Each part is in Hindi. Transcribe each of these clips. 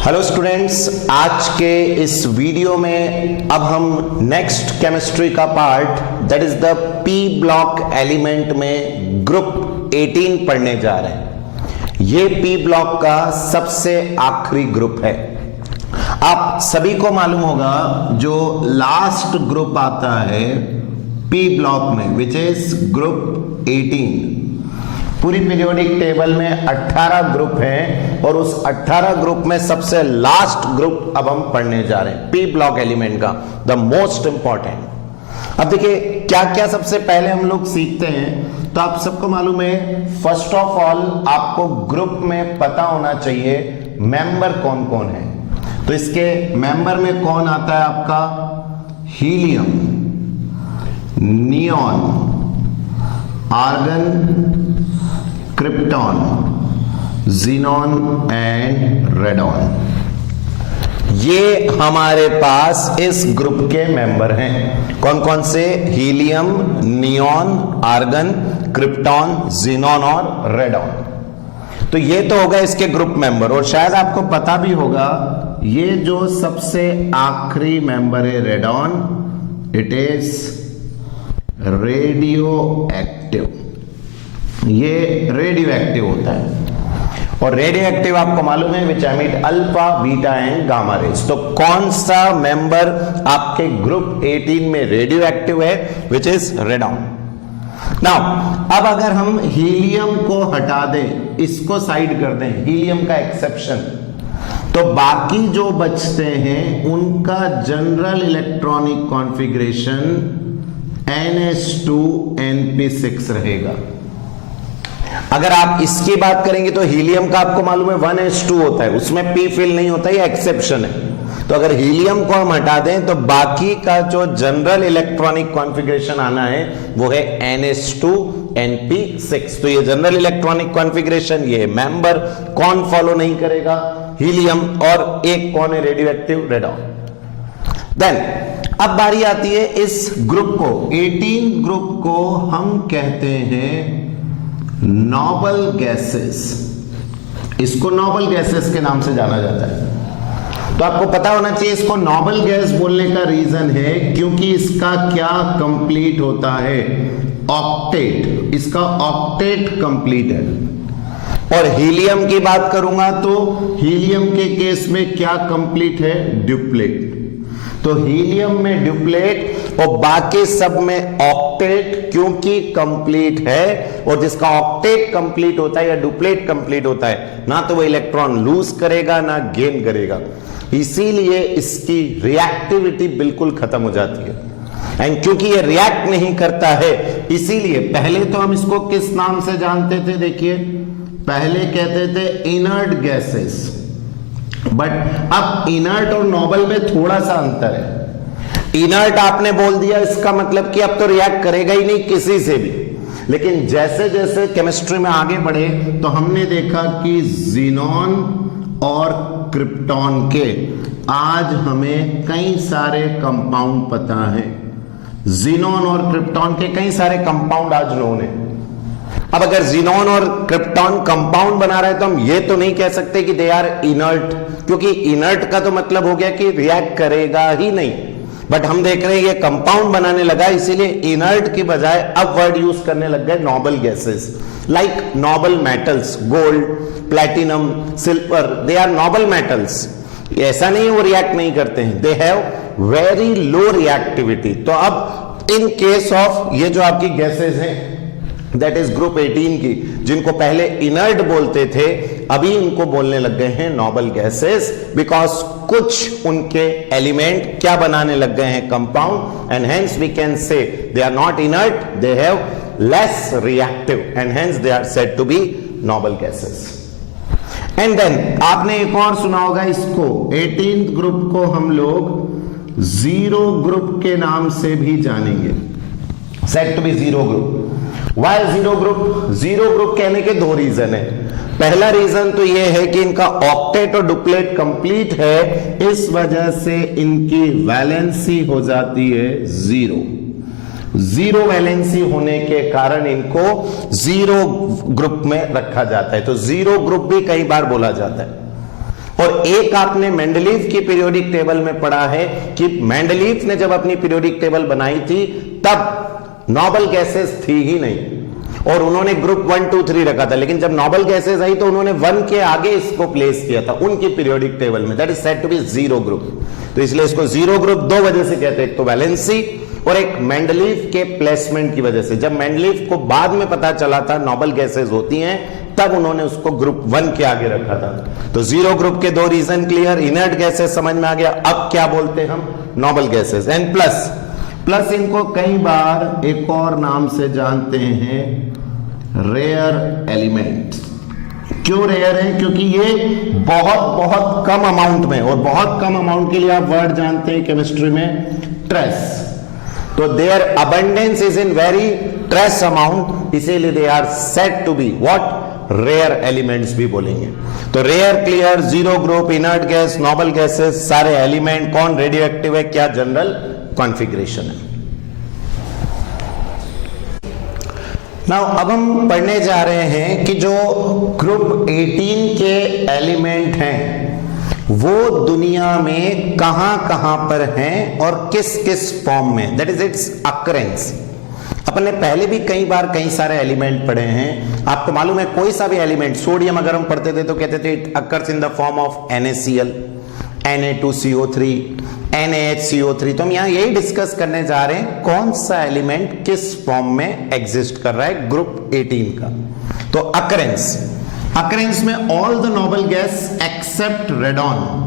हेलो स्टूडेंट्स, आज के इस वीडियो में अब हम नेक्स्ट केमिस्ट्री का part that is the P block element में ग्रुप 18 पढ़ने जा रहे हैं। ये पी ब्लॉक का सबसे आखिरी ग्रुप है। आप सभी को मालूम होगा जो लास्ट ग्रुप आता है पी ब्लॉक में विच इज ग्रुप 18। पूरी पीरियोडिक टेबल में 18 ग्रुप हैं और उस 18 ग्रुप में सबसे लास्ट ग्रुप अब हम पढ़ने जा रहे हैं पी ब्लॉक एलिमेंट का, द मोस्ट इंपॉर्टेंट। अब देखिए क्या क्या सबसे पहले हम लोग सीखते हैं। तो आप सबको मालूम है, फर्स्ट ऑफ ऑल आपको ग्रुप में पता होना चाहिए मेंबर कौन कौन है। तो इसके मेंबर में कौन आता है आपका? Helium, neon, argon, krypton, xenon and radon. ये हमारे पास इस ग्रुप के मेंबर हैं। कौन कौन से? Helium, neon, argon, krypton, xenon और रेडॉन। तो ये तो होगा इसके ग्रुप मेंबर। और शायद आपको पता भी होगा ये जो सबसे आखिरी मेंबर है radon, it is radioactive. ये रेडियो एक्टिव होता है और रेडियो एक्टिव आपको मालूम है which emit alpha, beta and gamma rays. तो कौन सा मेंबर आपके ग्रुप 18 में रेडियो एक्टिव है? Which is radon. नाउ अब अगर हम हीलियम को हटा दें, इसको साइड कर दें, हीलियम का एक्सेप्शन, तो बाकी जो बचते हैं उनका जनरल इलेक्ट्रॉनिक कॉन्फ़िगरेशन NH2NP6 रहेगा। अगर आप इसकी बात करेंगे तो हीलियम का आपको मालूम है 1s2 होता है, उसमें p फिल नहीं होता, ये एक्सेप्शन है। तो अगर हीलियम को हम हटा दें तो बाकी का जो जनरल इलेक्ट्रॉनिक कॉन्फ़िगरेशन आना है वो है NH2NP6। तो ये जनरल इलेक्ट्रॉनिक कॉन्फ़िगरेशन, ये मेंबर कौन फॉलो नहीं करेगा? हीलियम। और एक कौन है रेडियो एक्टिव? रेडॉन। देन अब बारी आती है इस ग्रुप को, 18 ग्रुप को हम कहते हैं नोबल गैसेस। इसको नोबल गैसेस के नाम से जाना जाता है। तो आपको पता होना चाहिए इसको नोबल गैस बोलने का रीजन है क्योंकि इसका क्या कंप्लीट होता है? ऑक्टेट। इसका ऑक्टेट कंप्लीट है। और हीलियम की बात करूंगा तो हीलियम के केस में क्या कंप्लीट है? ड्यूप्लेट। तो हीलियम में ड्यूप्लेट और बाकी सब में ऑक्टेट, क्योंकि कंप्लीट है। और जिसका ऑक्टेट कंप्लीट होता है या ड्यूप्लेट कंप्लीट होता है, ना तो वो इलेक्ट्रॉन लूज करेगा ना गेन करेगा, इसीलिए इसकी रिएक्टिविटी बिल्कुल खत्म हो जाती है। एंड क्योंकि ये रिएक्ट नहीं करता है, इसीलिए पहले तो हम इसको किस नाम से जानते थे? देखिए, पहले कहते थे इनर्ट गैसेस, बट अब इनर्ट और नोबल में थोड़ा सा अंतर है। इनर्ट आपने बोल दिया, इसका मतलब कि अब तो रिएक्ट करेगा ही नहीं किसी से भी। लेकिन जैसे जैसे केमिस्ट्री में आगे बढ़े तो हमने देखा कि जीनॉन और क्रिप्टॉन के आज हमें कई सारे कंपाउंड पता हैं। जीनॉन और क्रिप्टॉन के कई सारे कंपाउंड आज नोन है। अब अगर जीनॉन और क्रिप्टॉन कंपाउंड बना रहे तो हम ये तो नहीं कह सकते कि दे आर इनर्ट, क्योंकि इनर्ट का तो मतलब हो गया कि रिएक्ट करेगा ही नहीं। बट हम देख रहे हैं ये कंपाउंड बनाने लगा, इसीलिए इनर्ट की बजाय अब वर्ड यूज करने लग गए noble gases, like noble metals, gold, platinum, silver, they are noble metals. ऐसा नहीं वो रिएक्ट नहीं करते हैं, they have very low reactivity. तो अब इन केस ऑफ ये जो आपकी गैसेस हैं दैट इज ग्रुप 18 की, जिनको पहले इनर्ट बोलते थे, अभी इनको बोलने लग गए हैं नोबल गैसेस, बिकॉज कुछ उनके एलिमेंट क्या बनाने लग गए हैं? Compound. And hence we can say they are not inert, they have less reactive and hence they are said to be noble gases. And then आपने एक और सुना होगा इसको, 18th ग्रुप को हम लोग जीरो ग्रुप के नाम से भी जानेंगे, said to be zero group. Why zero group? Zero group कहने के दो रीजन है। पहला रीजन तो यह है कि इनका ऑक्टेट और डुप्लेट कंप्लीट है, इस वजह से इनकी वैलेंसी हो जाती है जीरो। जीरो वैलेंसी होने के कारण इनको जीरो ग्रुप में रखा जाता है। तो जीरो ग्रुप भी कई बार बोला जाता है। और एक आपने मेंडलीव की पीरियोडिक टेबल में पढ़ा है कि मेंडलीव ने जब अपनी पीरियोडिक टेबल बनाई थी तब नोबल गैसेस थी ही नहीं, और उन्होंने ग्रुप 1 2 3 रखा था, लेकिन जब नोबल गैसेस आई तो उन्होंने 1 के आगे इसको प्लेस किया था उनकी पीरियोडिक टेबल में, that is said to be zero group. तो इसलिए इसको जीरो ग्रुप दो वजह से कहते हैं, एक तो वैलेंसी और एक मेंडलीव के प्लेसमेंट की वजह से। जब मेंडलीव को बाद में पता चला था नोबल गैसेस होती हैं, तब उन्होंने उसको ग्रुप 1 के आगे रखा था। तो जीरो ग्रुप के दो रीजन क्लियर, इनर्ट गैसेस समझ में आ गया। अब क्या बोलते हैं हम, नोबल गैसेस। एंड प्लस इनको कई बार एक और नाम से जानते हैं, रेयर एलिमेंट। क्यों रेयर है, क्योंकि ये बहुत कम अमाउंट में, और बहुत कम अमाउंट के लिए आप वर्ड जानते हैं केमिस्ट्री में, ट्रेस। तो there abundance is in very trace amount, इसीलिए they are said to be what, rare elements भी बोलेंगे। तो rare clear, zero group, inert gas, noble gases, सारे एलिमेंट, कौन रेडियो एक्टिव है, क्या जनरल कॉन्फ़िगरेशन है। नाउ अब हम पढ़ने जा रहे हैं कि जो ग्रुप 18 के एलिमेंट हैं वो दुनिया में कहां पर हैं और किस किस फॉर्म में, दैट इज इट्स अकरेंस। अपने पहले भी कई बार कई सारे एलिमेंट पढ़े हैं। आपको मालूम है कोई सा भी एलिमेंट, सोडियम अगर हम पढ़ते थे तो कहते थे it occurs in the form of NaCl, Na2CO3, NaHCO3। तो हम यहां यही डिस्कस करने जा रहे हैं कौन सा एलिमेंट किस फॉर्म में एग्जिस्ट कर रहा है ग्रुप 18 का। तो अकरेंस में all the noble gas except radon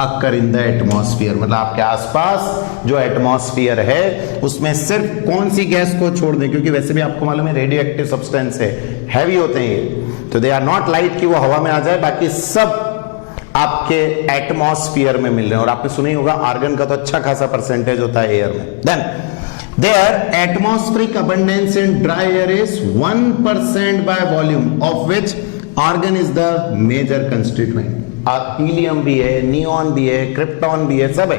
occur in the atmosphere, मतलब आपके आसपास जो एटमॉस्फेयर है उसमें सिर्फ कौन सी गैस को छोड़ दें, क्योंकि वैसे भी आपको मालूम है रेडियो एक्टिव सब्सटेंस है, हैवी होते हैं ये, तो दे आर नॉट लाइट कि वो हवा में आ जाए, बाकी सब आपके एटमॉस्फेयर में मिल रहे हैं। और आपने सुना ही होगा आर्गन का तो अच्छा खासा परसेंटेज होता है एयर में। Then there atmospheric abundance in dry air is 1% by volume, of which argon is the major constituent. Helium भी है, नियॉन भी है, क्रिप्टॉन भी है, सब है,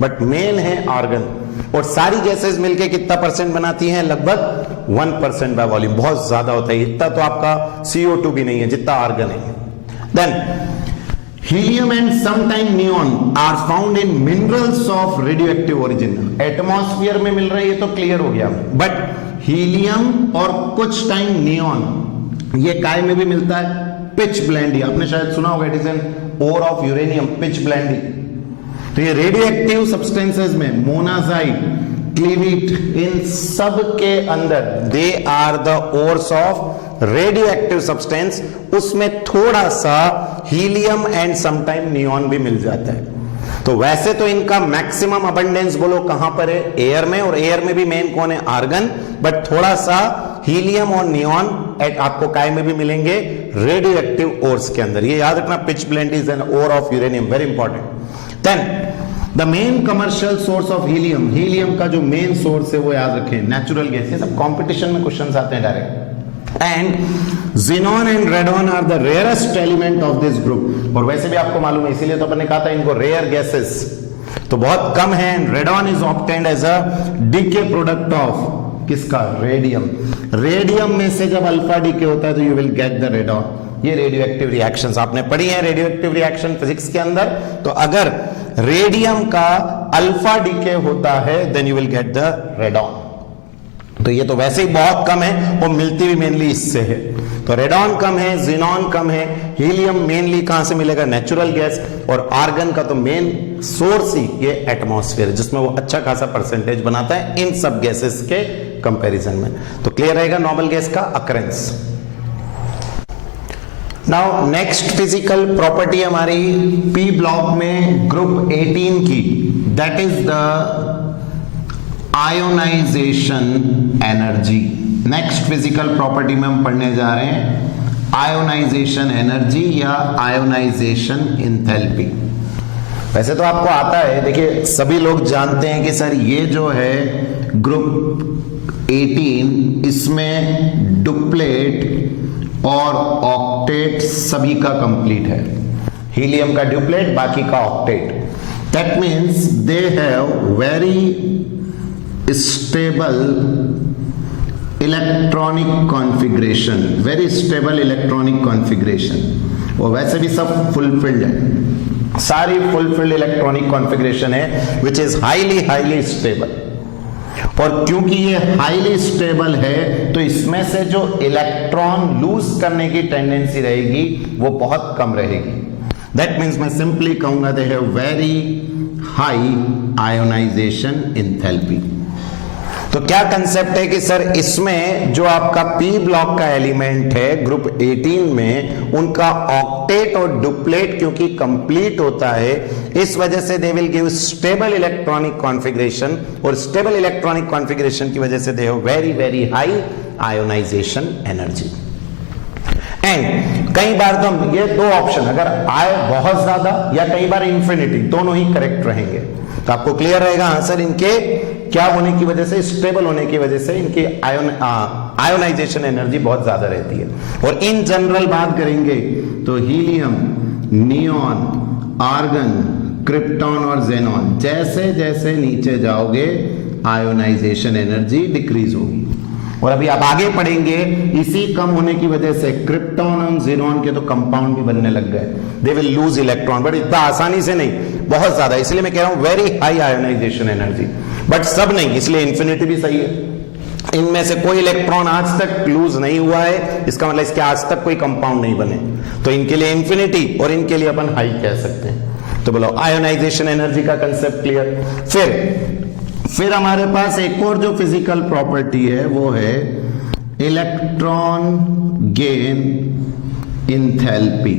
बट मेन है आर्गन। और सारी गैसेस मिलके कितना परसेंट बनाती हैं, लगभग 1% बाय वॉल्यूम, बहुत ज्यादा होता है। इतना तो आपका CO2 भी नहीं है जितना आर्गन है। Then Helium and sometime neon are found in minerals of radioactive origin. Atmosphere में मिल रहा है ये तो क्लियर हो गया, बट हीलियम और कुछ टाइम नियॉन ये काय में भी मिलता है, पिच ब्लेंडी, आपने शायद सुना होगा, it is an ore of uranium, pitchblende. तो ये रेडियो एक्टिव सब्सटेंसेस में मोनाजाइट, क्लीविट, इन सब के अंदर they are the ores of radioactive substance, उसमें थोड़ा सा हीलियम एंड समटाइम नियॉन भी मिल जाता है। तो वैसे तो इनका मैक्सिमम अबंडेंस बोलो कहां पर है, एयर में, और एयर में भी मेन कौन है, आर्गन, बट थोड़ा सा हीलियम और नियॉन आपको काय में भी मिलेंगे, रेडियो एक्टिव ओर्स के अंदर। ये याद रखना, pitchblende is an ore of uranium, very important. Then the main commercial source of helium, helium का जो मेन सोर्स है वो याद रखें, नेचुरल गैस। ये सब कॉम्पिटिशन में क्वेश्चन आते हैं direct. And xenon and radon are the rarest element of this group. और वैसे भी आपको मालूम है, इसीलिए तो अपन ने कहा था इनको रेयर गैसेस तो बहुत कम है। Radon is obtained as a decay product of किसका, रेडियम। रेडियम में से जब अल्फा डीके होता है तो you will get the radon. ये रेडियो एक्टिव रिएक्शंस आपने पढ़ी हैं, रेडियो एक्टिव रिएक्शन फिजिक्स के अंदर। तो अगर रेडियम का अल्फा डीके होता है then you will get the radon. तो ये तो वैसे ही बहुत कम है, वो मिलती भी मेनली इससे है। तो रेडॉन कम है, जीनॉन कम है, हीलियम मेनली कहां से मिलेगा, नेचुरल गैस, और आर्गन का तो मेन सोर्स ही ये एटमॉस्फेयर है जिसमें वो अच्छा खासा परसेंटेज बनाता है इन सब गैसेस के कंपैरिजन में। तो क्लियर रहेगा नोबल गैस का occurrence. Now next physical property हमारी पी ब्लॉक में ग्रुप 18 की, that is the ionization energy. Next physical property में हम पढ़ने जा रहे हैं आयोनाइजेशन एनर्जी या आयोनाइजेशन एंथैल्पी। वैसे तो आपको आता है, देखिए सभी लोग जानते हैं कि सर ये जो है ग्रुप 18 इसमें डुप्लेट और ऑक्टेट सभी का कंप्लीट है। हीलियम का डुप्लेट, बाकी का octet. That means they have very stable electronic configuration, very stable electronic configuration. और वैसे भी सब फुलफिल्ड है, सारी फुलफिल्ड इलेक्ट्रॉनिक कॉन्फ़िगरेशन है विच इज हाईली स्टेबल। और क्योंकि ये हाईली स्टेबल है तो इसमें से जो इलेक्ट्रॉन लूज करने की टेंडेंसी रहेगी वो बहुत कम रहेगी। दैट मीन्स मैं सिंपली कहूंगा दे have very high ionisation enthalpy. तो क्या कंसेप्ट है कि सर इसमें जो आपका पी ब्लॉक का एलिमेंट है ग्रुप 18 में, उनका ऑक्टेट और डुप्लेट क्योंकि कंप्लीट होता है, इस वजह से they will give stable electronic configuration, और स्टेबल इलेक्ट्रॉनिक कॉन्फ़िगरेशन की वजह से they have very high ionization energy. And कई बार तो हम ये दो ऑप्शन अगर आए बहुत ज्यादा या कई बार इंफिनिटी, दोनों ही करेक्ट रहेंगे। तो आपको क्लियर रहेगा आंसर इनके क्या होने की वजह से, स्टेबल होने की वजह से इनकी आयोनाइजेशन एनर्जी बहुत ज्यादा रहती है। और इन जनरल बात करेंगे तो हीलियम, नियॉन, आर्गन, क्रिप्टॉन और जेनॉन जैसे जैसे नीचे जाओगे आयोनाइजेशन एनर्जी डिक्रीज होगी। और अभी आप आगे पढ़ेंगे इसी कम होने की वजह से क्रिप्टॉन और जेनॉन के तो कंपाउंड भी बनने लग गए, they will lose electron, but इतना आसानी से नहीं, बहुत ज्यादा। इसलिए मैं कह रहा हूं very high ionization energy, but सब नहीं, इसलिए इंफिनिटी भी सही है। इनमें से कोई इलेक्ट्रॉन आज तक लूज नहीं हुआ है, इसका मतलब इसके आज तक कोई कंपाउंड नहीं बने, तो इनके लिए इंफिनिटी और इनके लिए अपन हाई कह सकते हैं। तो बोलो आयोनाइजेशन एनर्जी का कंसेप्ट क्लियर। फिर हमारे पास एक और जो फिजिकल प्रॉपर्टी है वो है electron gain enthalpy.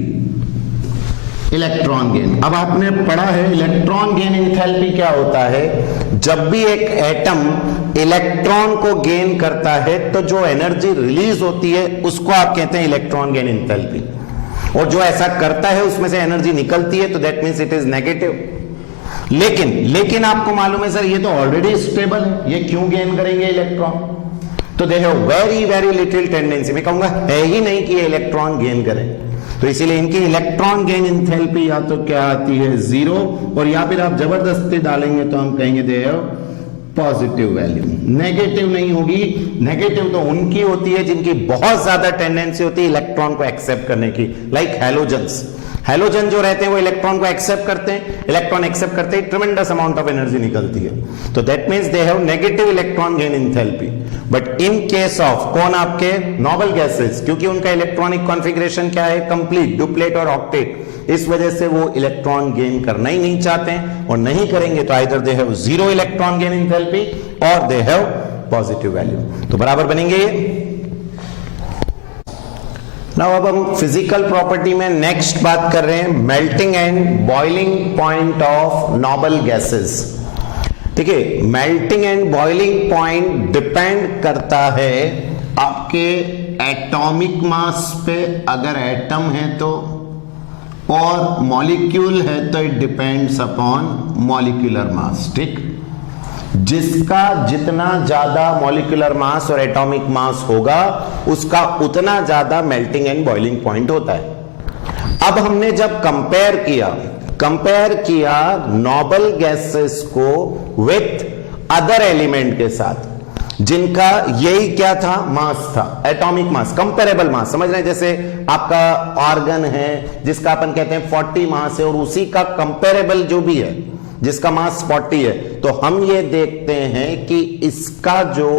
Electron gain, अब आपने पढ़ा है इलेक्ट्रॉन गेन इंथैल्पी क्या होता है। जब भी एक एटम इलेक्ट्रॉन को गेन करता है तो जो एनर्जी रिलीज होती है उसको आप कहते हैं इलेक्ट्रॉन गेन इंथैल्पी, और जो ऐसा करता है उसमें से एनर्जी निकलती है तो that means it is negative. लेकिन आपको मालूम है सर ये तो ऑलरेडी स्टेबल है, ये क्यों गेन करेंगे इलेक्ट्रॉन। तो दे हैव वेरी लिटिल टेंडेंसी, मैं कहूंगा है ही नहीं कि ये इलेक्ट्रॉन गेन करें। तो इसीलिए इनकी इलेक्ट्रॉन गेन इंथैल्पी या तो क्या आती है 0, और या फिर आप जबरदस्ती डालेंगे तो हम कहेंगे they have positive value. Negative नहीं होगी, नेगेटिव तो उनकी होती है जिनकी बहुत ज्यादा टेंडेंसी होती है इलेक्ट्रॉन को एक्सेप्ट करने की, लाइक हैलोजन्स। हैलोजन जो रहते हैं वो इलेक्ट्रॉन को एक्सेप्ट करते हैं, इलेक्ट्रॉन एक्सेप्ट करते ही ट्रेमेंडस अमाउंट ऑफ एनर्जी निकलती है। तो that means they have negative electron gain enthalpy. But in case of कौन, आपके नोबल गैसेस, क्योंकि उनका इलेक्ट्रॉनिक कॉन्फ़िगरेशन क्या है, कंप्लीट, डुप्लेट और ऑक्टेट, इस वजह से वो इलेक्ट्रॉन गेन करना ही नहीं चाहते हैं, और नहीं करेंगे तो either they have 0 electron gain enthalpy और दे हैव पॉजिटिव वैल्यू। तो बराबर बनेंगे ये। नाउ अब हम फिजिकल प्रॉपर्टी में नेक्स्ट बात कर रहे हैं melting and boiling point of noble gases. ठीक है, melting and boiling point depend करता है आपके एटॉमिक मास पे, अगर एटम है तो, और मॉलिक्यूल है तो it depends upon molecular mass. ठीक, जिसका जितना ज्यादा मॉलिक्यूलर मास और एटॉमिक मास होगा उसका उतना ज्यादा मेल्टिंग एंड बॉइलिंग पॉइंट होता है। अब हमने जब कंपेयर किया नोबल गैसेस को विथ अदर एलिमेंट के साथ जिनका यही क्या था, मास था, एटॉमिक मास, कंपेरेबल मास, समझ रहे हैं। जैसे आपका आर्गन है जिसका अपन कहते हैं 40 मास है, और उसी का कंपेरेबल जो भी है जिसका मास 40 है, तो हम ये देखते हैं कि इसका जो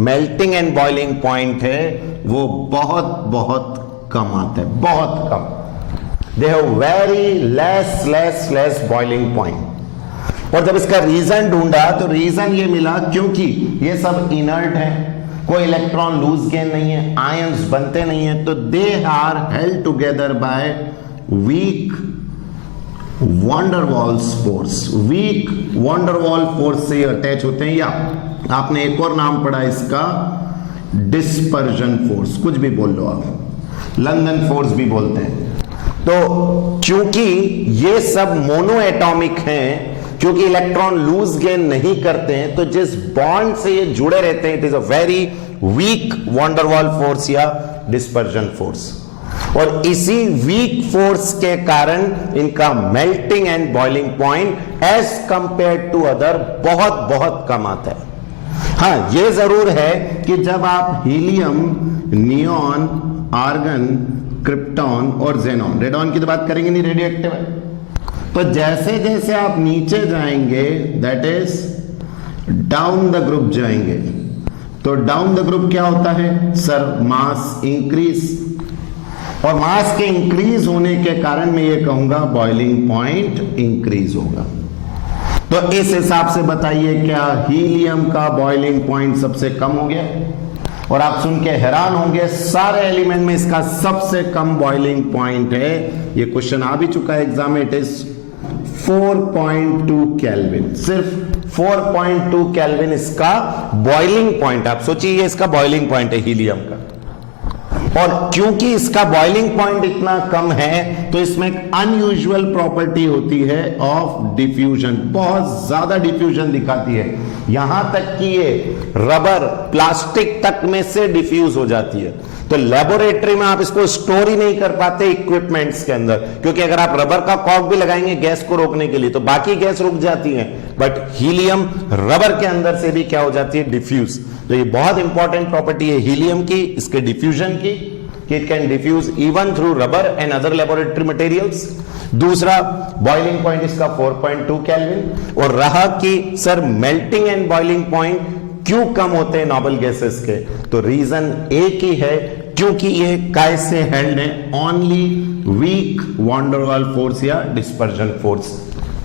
मेल्टिंग एंड बॉइलिंग पॉइंट है वो बहुत बहुत कम आता है, बहुत कम। They have very less boiling point. और जब इसका रीजन ढूंढा तो रीजन ये मिला क्योंकि ये सब इनर्ट है, कोई इलेक्ट्रॉन लूज गेन नहीं है, आयंस बनते नहीं है, तो they are held together by weak van der Waals force. Weak van der Waal force से अटैच होते हैं, या आपने एक और नाम पढ़ा इसका डिस्पर्जन फोर्स, कुछ भी बोल लो आप, लंदन फोर्स भी बोलते हैं। तो क्योंकि ये सब मोनो एटॉमिक हैं, क्योंकि इलेक्ट्रॉन लूज गेन नहीं करते हैं, तो जिस बॉन्ड से ये जुड़े रहते हैं it is a very weak van der Waal force या डिस्पर्जन फोर्स। और इसी वीक फोर्स के कारण इनका melting and boiling point as compare to other बहुत बहुत कम आता है। हाँ, यह जरूर है कि जब आप हीलियम, नियॉन, आर्गन, क्रिप्टॉन और जेनॉन। रेडॉन की तो बात करेंगे नहीं, रेडियो एक्टिव है। तो जैसे जैसे आप नीचे जाएंगे, that is down the group जाएंगे, तो डाउन द ग्रुप क्या होता है सर? मास इंक्रीज, और मास के इंक्रीज होने के कारण मैं ये कहूंगा बॉइलिंग पॉइंट इंक्रीज होगा। तो इस हिसाब से बताइए क्या हीलियम का बॉइलिंग पॉइंट सबसे कम हो गया? और आप सुन के हैरान होंगे, सारे एलिमेंट में इसका सबसे कम बॉइलिंग पॉइंट है। ये क्वेश्चन आ भी चुका है एग्जाम में, इट इज 4.2 केल्विन। सिर्फ 4.2 केल्विन इसका बॉइलिंग पॉइंट। आप सोचिए ये इसका बॉइलिंग पॉइंट है हीलियम का, और क्योंकि इसका बॉइलिंग पॉइंट इतना कम है तो इसमें एक अनयूजुअल प्रॉपर्टी होती है ऑफ डिफ्यूजन, बहुत ज्यादा डिफ्यूजन दिखाती है, यहां तक कि ये रबर प्लास्टिक तक में से डिफ्यूज हो जाती है। तो लेबोरेटरी में आप इसको स्टोर ही नहीं कर पाते इक्विपमेंट्स के अंदर, क्योंकि अगर आप रबर का कॉर्क भी लगाएंगे गैस को रोकने के लिए तो बाकी गैस रुक जाती है, बट हीलियम रबर के अंदर से भी क्या हो जाती है? डिफ्यूज। तो ये बहुत इंपॉर्टेंट प्रॉपर्टी है हीलियम की, इसके डिफ्यूजन की, कि it can diffuse even through rubber and other laboratory materials. दूसरा बॉइलिंग पॉइंट इसका 4.2 केल्विन। और रहा कि sir melting and boiling point क्यों कम होते हैं नोबल गैसेस के, तो रीजन एक ही है, क्योंकि ये काय से हेल्ड है? Only weak van der Waals force या डिस्पर्जन फोर्स,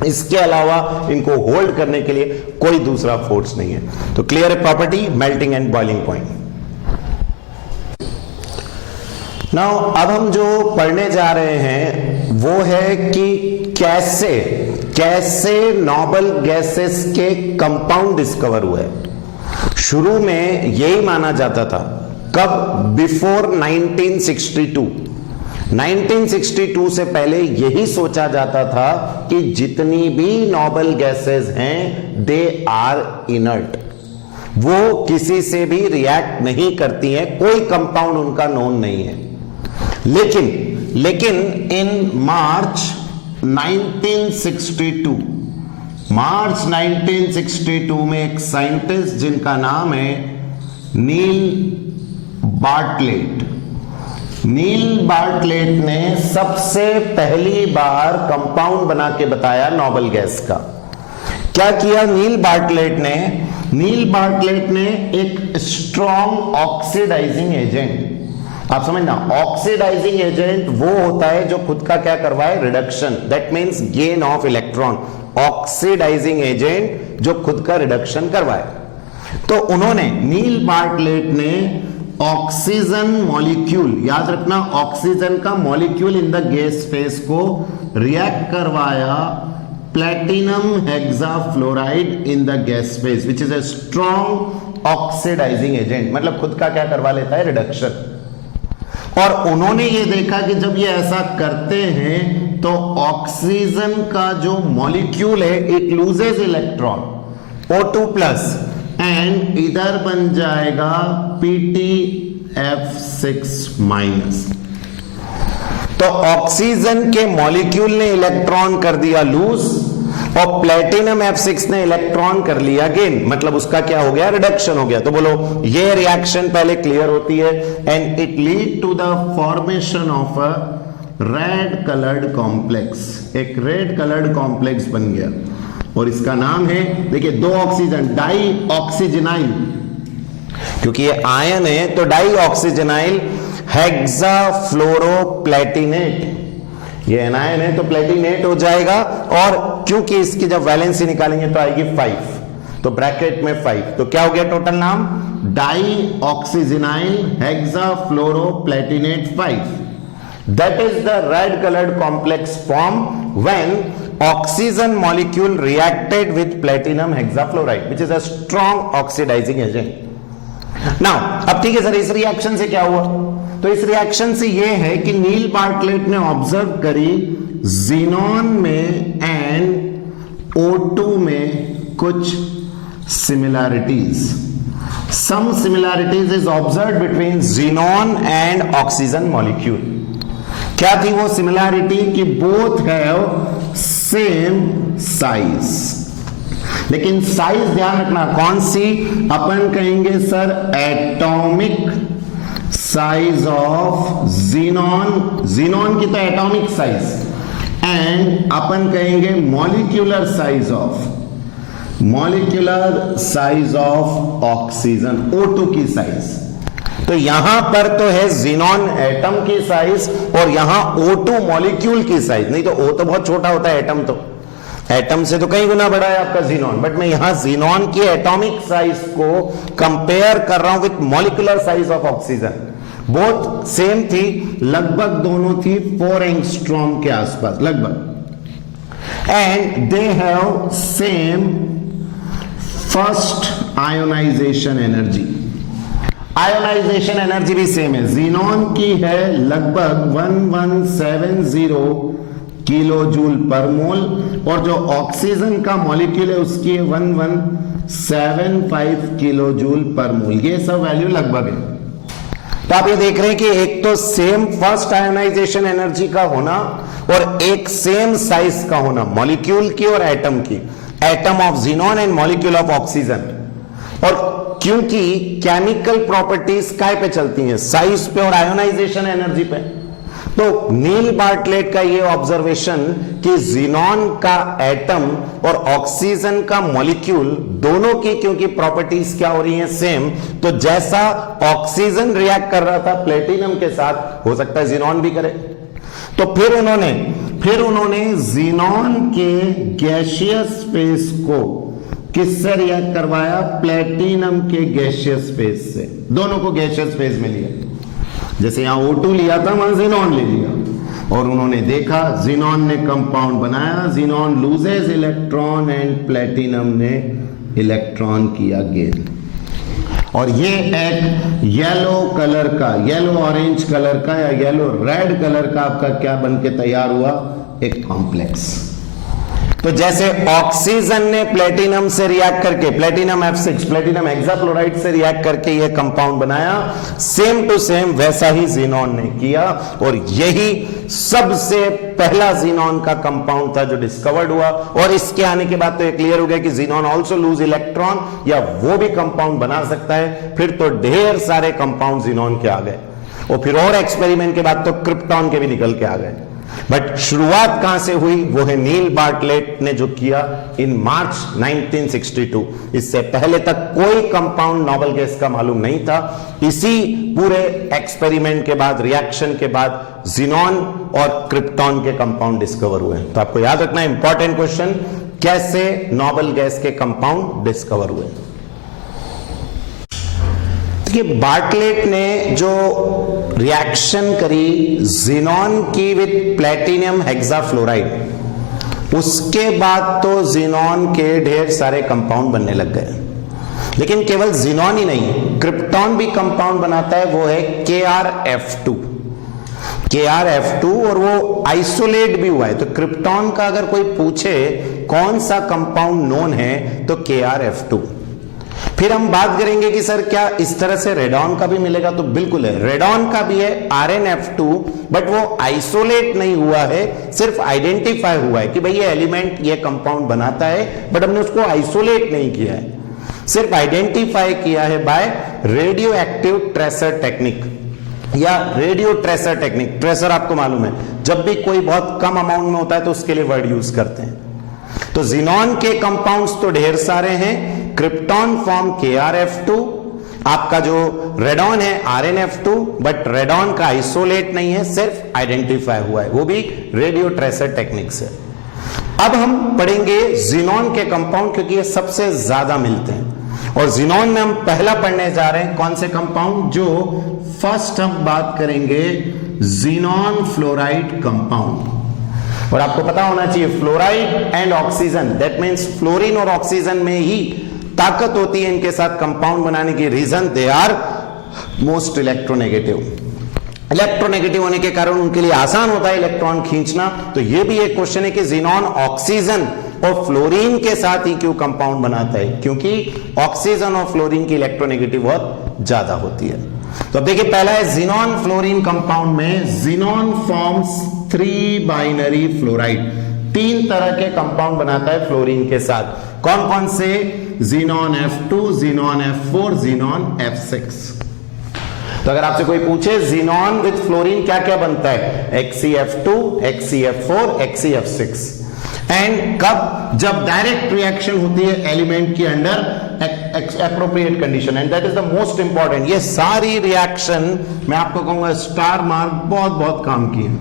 इसके अलावा इनको होल्ड करने के लिए कोई दूसरा फोर्स नहीं है। तो क्लियर है property melting and boiling point. Now अब हम जो पढ़ने जा रहे हैं वो है कि कैसे नोबल गैसेस के कंपाउंड डिस्कवर हुए। शुरू में यही माना जाता था, कब? बिफोर 1962। 1962 से पहले यही सोचा जाता था कि जितनी भी नोबल गैसेस हैं दे आर इनर्ट, वो किसी से भी रिएक्ट नहीं करती हैं, कोई कंपाउंड उनका नोन नहीं है। लेकिन इन मार्च 1962 में एक साइंटिस्ट जिनका नाम है नील बार्टलेट ने सबसे पहली बार कंपाउंड बना के बताया नोबल गैस का। क्या किया नील बार्टलेट ने एक स्ट्रॉन्ग ऑक्सीडाइजिंग एजेंट, आप समझना, ऑक्सीडाइजिंग एजेंट वो होता है जो खुद का क्या करवाए? Reduction, that means gain of electron. Oxidizing agent जो खुद का रिडक्शन करवाए। तो उन्होंने, नील बार्टलेट ने ऑक्सीजन मॉलिक्यूल, याद रखना ऑक्सीजन का molecule in the gas phase को रिएक्ट करवाया platinum hexafluoride in the gas phase which is a strong oxidising agent, मतलब खुद का क्या करवा लेता है? रिडक्शन। और उन्होंने ये देखा कि जब ये ऐसा करते हैं तो ऑक्सीजन का जो मॉलिक्यूल है it loses electron O2+ and इधर बन जाएगा PtF6-। तो ऑक्सीजन के मॉलिक्यूल ने इलेक्ट्रॉन कर दिया लूज और प्लेटिनम F6 ने इलेक्ट्रॉन कर लिया गेन, मतलब उसका क्या हो गया? रिडक्शन हो गया। तो बोलो ये रिएक्शन पहले क्लियर होती है and it lead to the formation of a red coloured complex. एक रेड कलर्ड कॉम्प्लेक्स बन गया और इसका नाम है, देखिए, दो ऑक्सीजन, डाई ऑक्सीजनाइल, क्योंकि ये आयन है तो डाई ऑक्सीजनाइल हेक्साफ्लोरोप्लेटिनेट। ये एनायन है तो प्लेटिनेट हो जाएगा, और क्योंकि इसकी जब वैलेंसी निकालेंगे तो आएगी 5, तो ब्रैकेट में 5, तो क्या हो गया टोटल नाम? Dioxygenyl hexafluoroplatinate 5। That is the red coloured complex form when oxygen molecule reacted with platinum hexafluoride which is a strong oxidising agent. Now अब ठीक है सर, इस रिएक्शन से क्या हुआ? तो इस रिएक्शन से यह है कि नील बार्टलेट ने ऑब्जर्व करी ज़ीनॉन में एंड O2 में कुछ similarities. Some similarities is observed between xenon and oxygen molecule. क्या थी वो सिमिलैरिटी? कि बोथ हैव सेम साइज, लेकिन साइज ध्यान रखना कौन सी? अपन कहेंगे sir atomic size of xenon, xenon की तो एटॉमिक साइज, एंड अपन कहेंगे molecular size of, molecular size of oxygen, O2 की साइज। तो यहां पर तो है जीनॉन एटम की साइज और यहां O2 मॉलिक्यूल की साइज। नहीं तो O तो बहुत छोटा होता है, एटम तो, एटम से तो कई गुना बड़ा है आपका जीनॉन, बट मैं यहां जीनॉन की एटॉमिक साइज को कंपेयर कर रहा हूं with molecular size of oxygen. Both same थी, लगभग दोनों थी 4 एंगस्ट्रॉम के आसपास लगभग, and they have same first ionization energy. Ionization energy भी सेम है, जीनॉन की है लगभग 1170 किलो जूल पर मोल, और जो ऑक्सीजन का मॉलिक्यूल है उसकी है 1175 किलो जूल पर मोल। ये सब वैल्यू लगभग है। तो आप ये देख रहे हैं कि एक तो सेम फर्स्ट आयोनाइजेशन एनर्जी का होना और एक सेम साइज का होना, मॉलिक्यूल की और एटम की, atom of xenon and molecule of oxygen. और क्योंकि केमिकल प्रॉपर्टीज काय पे चलती हैं, साइज पे और आयोनाइजेशन एनर्जी पे, तो नील बार्टलेट का ये ऑब्जर्वेशन कि जीनॉन का एटम और ऑक्सीजन का मॉलिक्यूल दोनों की क्योंकि प्रॉपर्टीज क्या हो रही हैं सेम, तो जैसा ऑक्सीजन रिएक्ट कर रहा था प्लेटिनम के साथ, हो सकता है जीनॉन भी करे। तो फिर उन्होंने जीनॉन के गैसियस फेज को किससे रिएक्ट करवाया, प्लेटिनम के गैसियस फेज से, दोनों को गैसियस फेज में लिया। जैसे यहां O2 लिया था, वहां जीनॉन ले लिया, और उन्होंने देखा जीनॉन ने कंपाउंड बनाया, xenon loses electron and platinum ने इलेक्ट्रॉन किया गेन। और ये एक येलो कलर का, येलो ऑरेंज कलर का या येलो रेड कलर का आपका क्या बन के तैयार हुआ, एक कॉम्प्लेक्स। तो जैसे ऑक्सीजन ने प्लेटिनम से रिएक्ट करके, प्लेटिनम F6, प्लेटिनम हेक्साफ्लोराइड से रिएक्ट करके ये कंपाउंड बनाया, सेम टू सेम वैसा ही जीनॉन ने किया, और यही सबसे पहला जीनॉन का कंपाउंड था जो डिस्कवर्ड हुआ। और इसके आने के बाद तो ये क्लियर हो गया कि जीनॉन ऑल्सो लूज इलेक्ट्रॉन, या वो भी कंपाउंड बना सकता है। फिर तो ढेर सारे कंपाउंड जीनॉन के आ गए, और फिर और एक्सपेरिमेंट के बाद तो क्रिप्टॉन के भी निकल के आ गए। बट शुरुआत कहां से हुई, वो है नील बार्टलेट ने जो किया इन मार्च 1962। इससे पहले तक कोई कंपाउंड नोबल गैस का मालूम नहीं था। इसी पूरे एक्सपेरिमेंट के बाद, रिएक्शन के बाद, जीनॉन और क्रिप्टॉन के कंपाउंड डिस्कवर हुए। तो आपको याद रखना इंपॉर्टेंट क्वेश्चन, कैसे नोबल गैस के कंपाउंड डिस्कवर हुए। कि बार्टलेट ने जो रिएक्शन करी जीनॉन की विद प्लेटिनम हेक्साफ्लोराइड, उसके बाद तो जीनॉन के ढेर सारे कंपाउंड बनने लग गए। लेकिन केवल जीनॉन ही नहीं, क्रिप्टॉन भी कंपाउंड बनाता है, वो है KrF2। KrF2, और वो आइसोलेट भी हुआ है। तो क्रिप्टॉन का अगर कोई पूछे कौन सा कंपाउंड नोन है तो KrF2। फिर हम बात करेंगे कि सर क्या इस तरह से रेडॉन का भी मिलेगा, तो बिल्कुल है, रेडॉन का भी है RnF2, बट वो आइसोलेट नहीं हुआ है, सिर्फ आइडेंटिफाई हुआ है कि भाई ये एलिमेंट ये कंपाउंड बनाता है, बट हमने उसको आइसोलेट नहीं किया है, सिर्फ आइडेंटिफाई किया है by radioactive tracer technique या रेडियो ट्रेसर टेक्निक। ट्रेसर आपको मालूम है, जब भी कोई बहुत कम अमाउंट में होता है तो उसके लिए वर्ड यूज करते हैं। तो जीनॉन के कंपाउंड्स तो ढेर सारे हैं, क्रिप्टॉन फॉर्म KrF2, आपका जो रेडॉन है RnF2, बट रेडॉन का आइसोलेट नहीं है, सिर्फ आइडेंटिफाई हुआ है, वो भी रेडियो ट्रेसर टेक्निक से। अब हम पढ़ेंगे जीनॉन के कंपाउंड, क्योंकि ये सबसे ज्यादा मिलते हैं। और जीनॉन में हम पहला पढ़ने जा रहे हैं कौन से कंपाउंड, जो फर्स्ट हम बात करेंगे जीनॉन फ्लोराइड कंपाउंड। और आपको पता होना चाहिए fluoride and oxygen, that means fluorine और ऑक्सीजन में ही ताकत होती है इनके साथ कंपाउंड बनाने की। Reason, they are most electronegative. Electronegative होने के कारण उनके लिए आसान होता है इलेक्ट्रॉन खींचना। तो यह भी एक क्वेश्चन है कि जीनॉन ऑक्सीजन और फ्लोरीन के साथ ही क्यों कंपाउंड बनाता है, क्योंकि ऑक्सीजन और फ्लोरीन की इलेक्ट्रोनेगेटिव बहुत ज्यादा होती है। तो अब देखिए, पहला है जीनॉन फ्लोरीन कंपाउंड में जीनॉन फॉर्म्स 3 बाइनरी फ्लोराइड, 3 तरह के कंपाउंड बनाता है फ्लोरीन के साथ। कौन कौन से, xenon F2, xenon F4, xenon F6। तो अगर आपसे कोई पूछे ज़ीनॉन विद फ्लोरीन क्या क्या बनता है, XeF2, XeF4, XeF6, एंड कब, जब डायरेक्ट रिएक्शन होती है एलिमेंट के under appropriate condition, and that is the most important. ये सारी रिएक्शन मैं आपको कहूंगा स्टार मार्क बहुत बहुत काम की है।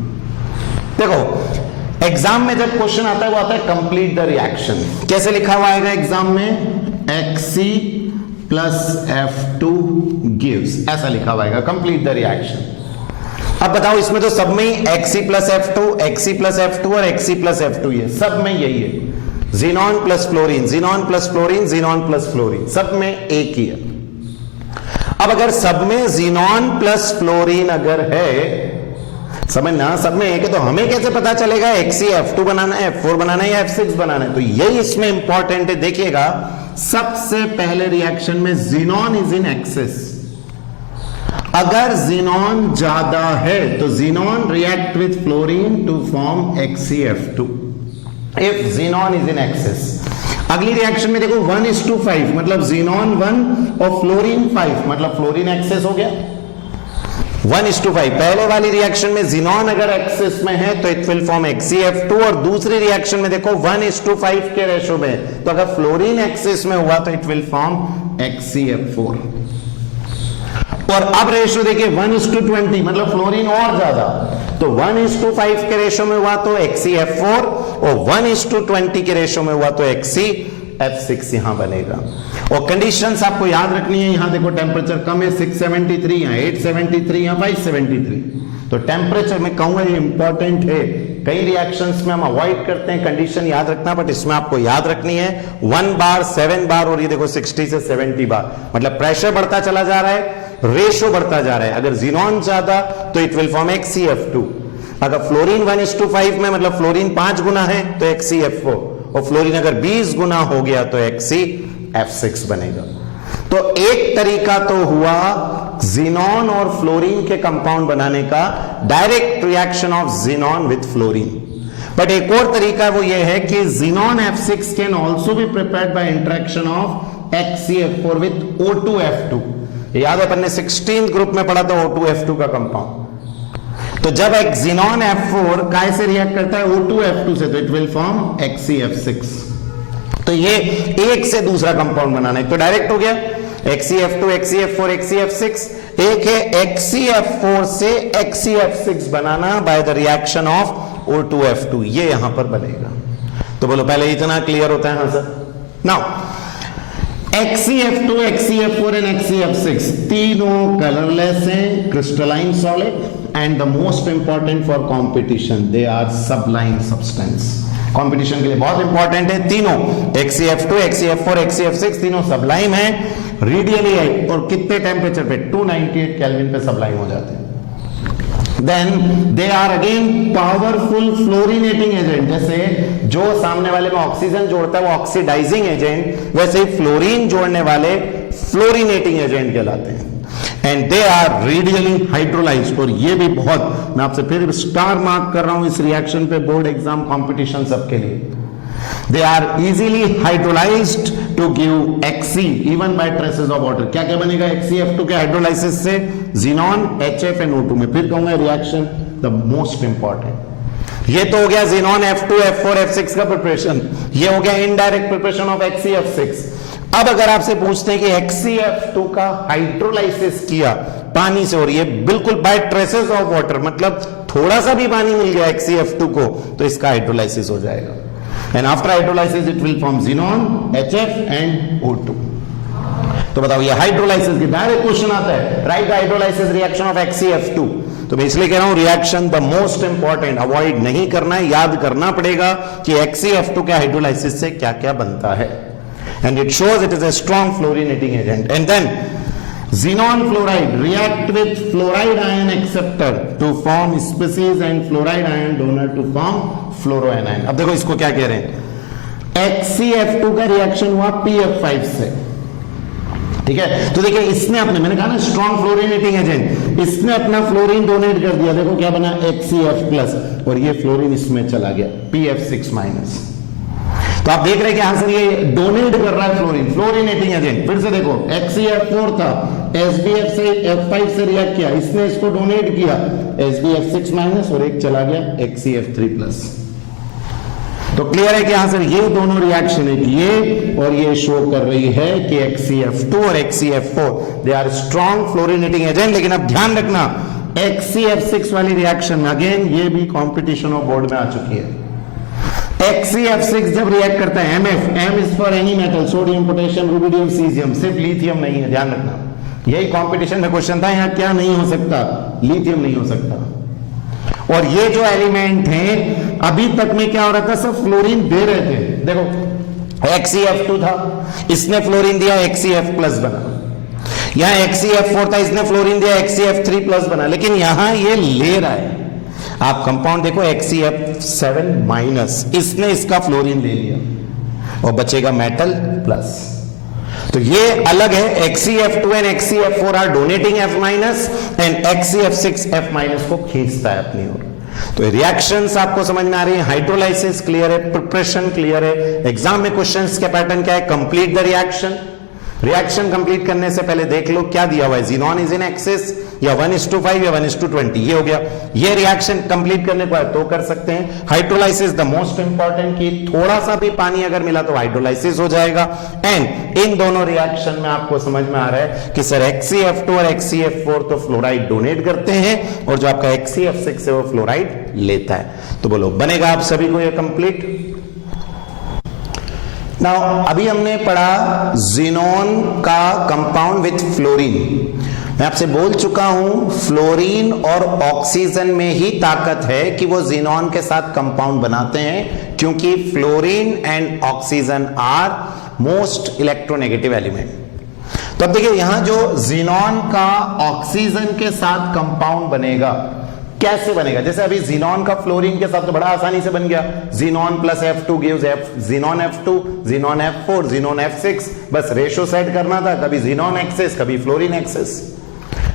देखो एग्जाम में जब क्वेश्चन आता है वो आता है कंप्लीट द रिएक्शन। कैसे लिखा हुआ आएगा एग्जाम में, Xc प्लस F2 गिव्स, ऐसा लिखा हुआ आएगा कंप्लीट द रिएक्शन। अब बताओ इसमें तो सब में ही Xc plus F2, Xc plus F2 और Xc प्लस F2 है, सब में यही है, xenon plus fluorine, xenon plus fluorine, xenon plus fluorine, सब में एक ही है। अब अगर सब में ज़ीनॉन प्लस फ्लोरीन अगर है, समझना सब में एक है, तो हमें कैसे पता चलेगा XeF2 बनाना है, F4 बनाना है या F6 बनाना है? तो यही इसमें इंपॉर्टेंट है। देखिएगा सबसे पहले रिएक्शन में ज़ीनॉन इज इन एक्सेस, अगर ज़ीनॉन ज्यादा है तो xenon react with fluorine to form XeF2 if xenon is in excess. अगली रिएक्शन में देखो 1:5, मतलब ज़ीनॉन 1 और फ्लोरीन 5, मतलब फ्लोरीन एक्सेस हो गया 1:5। पहले वाली रिएक्शन में ज़ीनॉन अगर एक्सेस में है तो इट विल फॉर्म XeF2, और दूसरी रिएक्शन में देखो 1:5 के रेशो में, तो अगर फ्लोरीन एक्सेस में हुआ तो इट विल फॉर्म XeF4। और अब रेशो देखिए 1:20, मतलब फ्लोरीन और ज्यादा, तो 1:5 के रेशो में हुआ तो XeF4, और 1:20 के रेशो में हुआ तो XeF6 यहां बनेगा। और कंडीशंस आपको याद रखनी है, यहां देखो टेम्परेचर कम है 673, यहां 873, यहां 573, तो टेम्परेचर में कहूंगा ये इंपॉर्टेंट है। कई रिएक्शंस में हम अवॉइड करते हैं कंडीशन याद रखना, बट इसमें आपको याद रखनी है 1 बार 7 बार, और ये देखो 60 से 70 बार, मतलब प्रेशर बढ़ता चला जा रहा है, रेशो बढ़ता जा रहा है। अगर ज़ीनॉन ज्यादा तो इट विल फॉर्म XeF2, अगर फ्लोरीन 1:5 में, मतलब फ्लोरीन 5 गुना है तो XeF4, और फ्लोरीन अगर 20 गुना हो गया तो XeF6 बनेगा। तो एक तरीका तो हुआ ज़ीनॉन और फ्लोरीन के कंपाउंड बनाने का, direct reaction of xenon with fluorine. But एक और तरीका वो ये है कि xenon F6 can also be prepared by interaction of XeF4 with O2F2। याद है अपन ने 16th ग्रुप में पढ़ा था O2F2 का कंपाउंड। तो जब एक ज़ीनॉन F4 काय से रिएक्ट करता है O2F2 से, तो इट विल फॉर्म XeF6। तो ये एक से दूसरा कंपाउंड बनाना है, तो डायरेक्ट हो गया XeF2, XeF4, XeF6। एक है XeF4 से XeF6 banana by the reaction of O2F2, ये यहां पर बनेगा। तो बोलो पहले इतना क्लियर होता है? हाँ sir. Now XeF2, XeF4 and XeF6 तीनों कलरलेस हैं, crystalline solid, and the most important for competition they are sublime substance. Competition के लिए बहुत इंपॉर्टेंट है तीनों, XeF2, XeF4, XeF6 तीनों सबलाइम है, रेडियली है, और कितने टेम्परेचर पे? 298 केल्विन पे सबलाइम हो जाते हैं। Then they are again powerful fluorinating agent, जैसे जो सामने वाले में ऑक्सीजन जोड़ता है वो ऑक्सीडाइजिंग एजेंट, वैसे ही फ्लोरीन जोड़ने वाले फ्लोरिनेटिंग एजेंट कहलाते हैं। And they are readily hydrolysed, और ये भी बहुत, मैं आपसे फिर स्टार मार्क कर रहा हूं इस रिएक्शन पे, बोर्ड एग्जाम कंपटीशन सबके लिए। They are easily hydrolysed to give Xe even by traces of water. क्या क्या बनेगा XeF2 के हाइड्रोलाइसिस से? ज़ीनॉन, HF एंड O2 में। फिर कहूंगा रिएक्शन द मोस्ट इंपॉर्टेंट। ये तो हो गया ज़ीनॉन F2, F4, F6 का प्रिपरेशन, ये हो गया इनडायरेक्ट प्रिपरेशन ऑफ XeF6। अब अगर आपसे पूछते हैं कि XeF2 का हाइड्रोलाइसिस किया पानी से, और ये बिल्कुल बाय ट्रेसेस ऑफ वाटर, मतलब थोड़ा सा भी पानी मिल गया XeF2 को तो इसका हाइड्रोलाइसिस हो जाएगा। And after hydrolysis it will form xenon, HF and O2। तो बताओ ये हाइड्रोलाइसिस की डायरेक्ट क्वेश्चन आता है, right hydrolysis reaction of XeF2। तो मैं इसलिए कह रहा हूं reaction the most important, avoid नहीं करना है, याद करना पड़ेगा कि XeF2 के हाइड्रोलाइसिस से क्या क्या बनता है। And it shows it is a strong fluorinating agent. And then xenon fluoride react with fluoride ion acceptor to form species and fluoride ion donor to form fluoroanion. अब देखो इसको क्या कह रहे हैं, XeF2 का रिएक्शन हुआ PF5 से, ठीक है। तो देखिए इसने अपने, मैंने कहा ना स्ट्रॉन्ग फ्लोरिनेटिंग एजेंट, इसने अपना फ्लोरीन डोनेट कर दिया, देखो क्या बना XeF+, और ये फ्लोरीन इसमें चला गया PF6-। तो आप देख रहे हैं कि आंसर ये डोनेट कर रहा है फ्लोरीन, फ्लोरिनेटिंग एजेंट। फिर से देखो XeF4 था, SbF से F5 से रिएक्ट किया, इसने इसको डोनेट किया, SbF6 माइनस और एक चला गया HCF3 प्लस। तो क्लियर है कि यहां सर ये दोनों रिएक्शन है कि ये और ये शो कर रही है कि HCF2 और HCF4 they are strong fluorinating agent. लेकिन अब ध्यान रखना HCF6 वाली रिएक्शन में अगेन ये भी कॉम्पिटिशन ऑफ बोर्ड में आ चुकी है। HCF6 जब रिएक्ट करता है MF, M is for any metal, sodium, potassium, rubidium, caesium, सिर्फ लिथियम नहीं है, ध्यान रखना। यही कंपटीशन में क्वेश्चन था, यहां क्या नहीं हो सकता, लिथियम नहीं हो सकता। और ये जो एलिमेंट हैं अभी तक में क्या हो रहा था, सब फ्लोरीन दे रहे थे। देखो HCF2 था, इसने फ्लोरीन दिया, HCF प्लस बना। यहां HCF4 था, इसने फ्लोरीन दिया, HCF3 प्लस बना। लेकिन यहां ये ले रहा है, आप कंपाउंड देखो HCF7 माइनस, इसने इसका फ्लोरीन ले लिया और बचेगा मेटल प्लस। तो ये अलग है, HCF2 and HCF4 are donating F minus and HCF6 F minus को खींचता है अपनी ओर। तो रिएक्शंस आपको समझ में आ रही है, हाइड्रोलाइसिस क्लियर है, प्रिपरेशन क्लियर है। एग्जाम में क्वेश्चंस के पैटर्न क्या है, complete the reaction. Reaction complete करने से पहले देख लो क्या दिया हुआ है, ज़ीनॉन इज इन एक्सेस या 1:5 या 1:20, ये हो गया। ये रिएक्शन कंप्लीट करने को है तो कर सकते हैं। हाइड्रोलाइसिस द मोस्ट इंपॉर्टेंट, कि थोड़ा सा भी पानी अगर मिला तो हाइड्रोलाइसिस हो जाएगा। एंड इन दोनों रिएक्शन में आपको समझ में आ रहा है कि सर HCF2 और HCF4 तो फ्लोराइड डोनेट करते हैं और जो आपका HCF6 है वो फ्लोराइड लेता है। तो बोलो बनेगा आप सभी को ये कंप्लीट। नाउ अभी हमने पढ़ा ज़ीनॉन का कंपाउंड विथ फ्लोरीन। मैं आपसे बोल चुका हूं फ्लोरीन और ऑक्सीजन में ही ताकत है कि वो ज़ीनॉन के साथ कंपाउंड बनाते हैं, क्योंकि fluorine and oxygen are most electronegative element. तो अब देखिए यहां जो ज़ीनॉन का ऑक्सीजन के साथ कंपाउंड बनेगा, कैसे बनेगा? जैसे अभी ज़ीनॉन का फ्लोरीन के साथ तो बड़ा आसानी से बन गया, xenon plus F2 gives xenon F2, xenon F4, xenon F6, बस रेशो सेट करना था, कभी ज़ीनॉन एक्सेस कभी फ्लोरीन एक्सेस।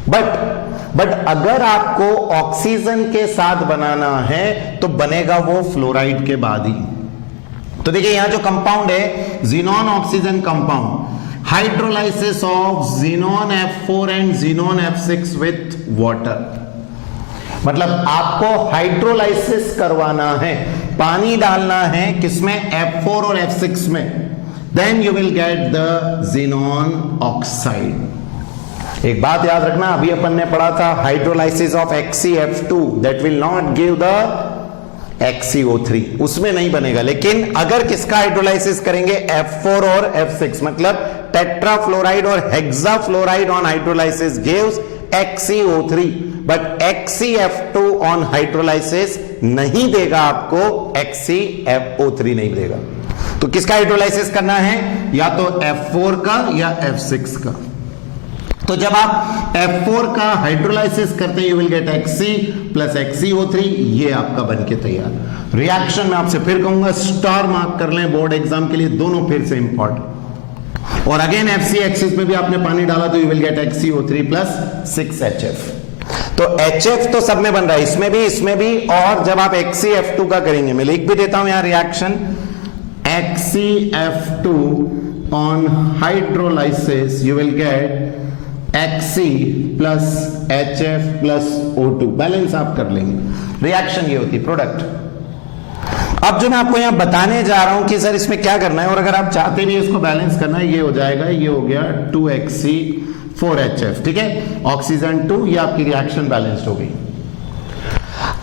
बट अगर आपको ऑक्सीजन के साथ बनाना है तो बनेगा वो फ्लोराइड के बाद ही। तो देखिए यहां जो कंपाउंड है xenon oxygen compound, hydrolysis of xenon F4 and xenon F6 with water. मतलब आपको हाइड्रोलाइसिस करवाना है, पानी डालना है किसमें, F4 और F6 में, then you will get the xenon oxide. एक बात याद रखना, अभी अपन ने पढ़ा था hydrolysis of HCF2 that will not give the HCO3, उसमें नहीं बनेगा। लेकिन अगर किसका हाइड्रोलाइसिस करेंगे, F4 और F6, मतलब टेट्राफ्लोराइड और hexafluoride on hydrolysis gives HCO3, but HCF2 on hydrolysis नहीं देगा आपको, HCFO3 नहीं देगा। तो किसका हाइड्रोलाइसिस करना है, या तो F4 का या F6 का। तो जब आप F4 का हाइड्रोलाइसिस करते हैं you will gate Hc plus HCO3, ये आपका बनके तैयार। रिएक्शन में आपसे फिर कहूंगा स्टार मार्क कर लें बोर्ड एग्जाम के लिए, दोनों फिर से इंपॉर्टेंट। और अगेन FC एक्सिस में भी आपने पानी डाला तो you will get HCO3 plus 6HF। तो HF तो सब में बन रहा है, इसमें भी। और जब आप HCF2 का करेंगे, मैं लिख भी देता हूं यहां reaction, HCF2 on hydrolysis you will gate Hc plus HF plus O2, balance आप कर लेंगे। रिएक्शन ये होती है प्रोडक्ट। अब जो मैं आपको यहां बताने जा रहा हूं कि सर इसमें क्या करना है, और अगर आप चाहते भी इसको बैलेंस करना है, ये हो जाएगा, ये हो गया 2Hc 4HF, ठीक है, ऑक्सीजन 2, ये आपकी रिएक्शन बैलेंस्ड हो गई।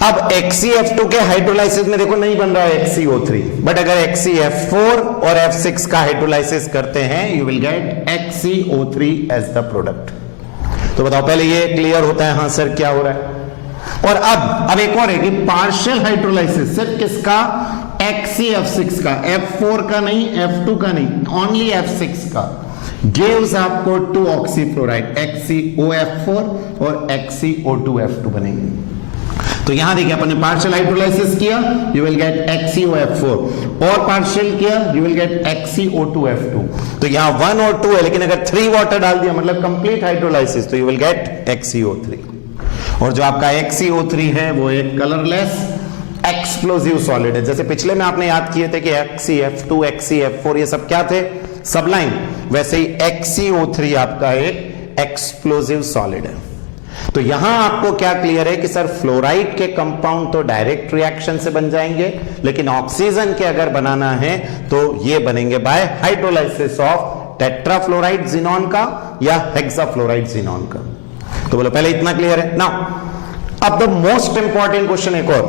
अब HCF2 के हाइड्रोलाइसिस में देखो नहीं बन रहा है HCO3, बट अगर HCF4 और F6 का हाइड्रोलाइसिस करते हैं you will get HCO3 as the product. तो बताओ पहले ये क्लियर होता है, हाँ सर क्या हो रहा है। और अब एक और है कि पार्शियल हाइड्रोलाइसिस सिर्फ किसका, HCF6 का, F4 का नहीं, F2 का नहीं, ओनली F6 का, गिव्स आपको 2 ऑक्सीफ्लोराइड HCOF4 और HCO2F2 बनेंगे। तो यहां देखिए अपन ने पार्शियल हाइड्रोलाइसिस किया यू विल गेट HCOF4, और पार्शियल किया यू विल गेट HCO2F2। तो यहां 1 और 2 है, लेकिन अगर 3 वाटर डाल दिया मतलब कंप्लीट हाइड्रोलाइसिस, तो यू विल गेट HCO3। और जो आपका HCO3 है वो एक कलरलेस एक्सप्लोजिव सॉलिड है। जैसे पिछले में आपने याद किए थे कि HCF2 HCF4 ये सब क्या थे, सबलाइन, वैसे ही HCO3 आपका एक एक्सप्लोजिव सॉलिड है। तो यहां आपको क्या क्लियर है कि सर फ्लोराइड के कंपाउंड तो डायरेक्ट रिएक्शन से बन जाएंगे, लेकिन ऑक्सीजन के अगर बनाना है तो ये बनेंगे bye hydrolysis of tetrafluoride xenon का या हेक्साफ्लोराइड जिनॉन का। तो बोलो पहले इतना क्लियर है। नाउ अब द मोस्ट इंपॉर्टेंट क्वेश्चन एक और,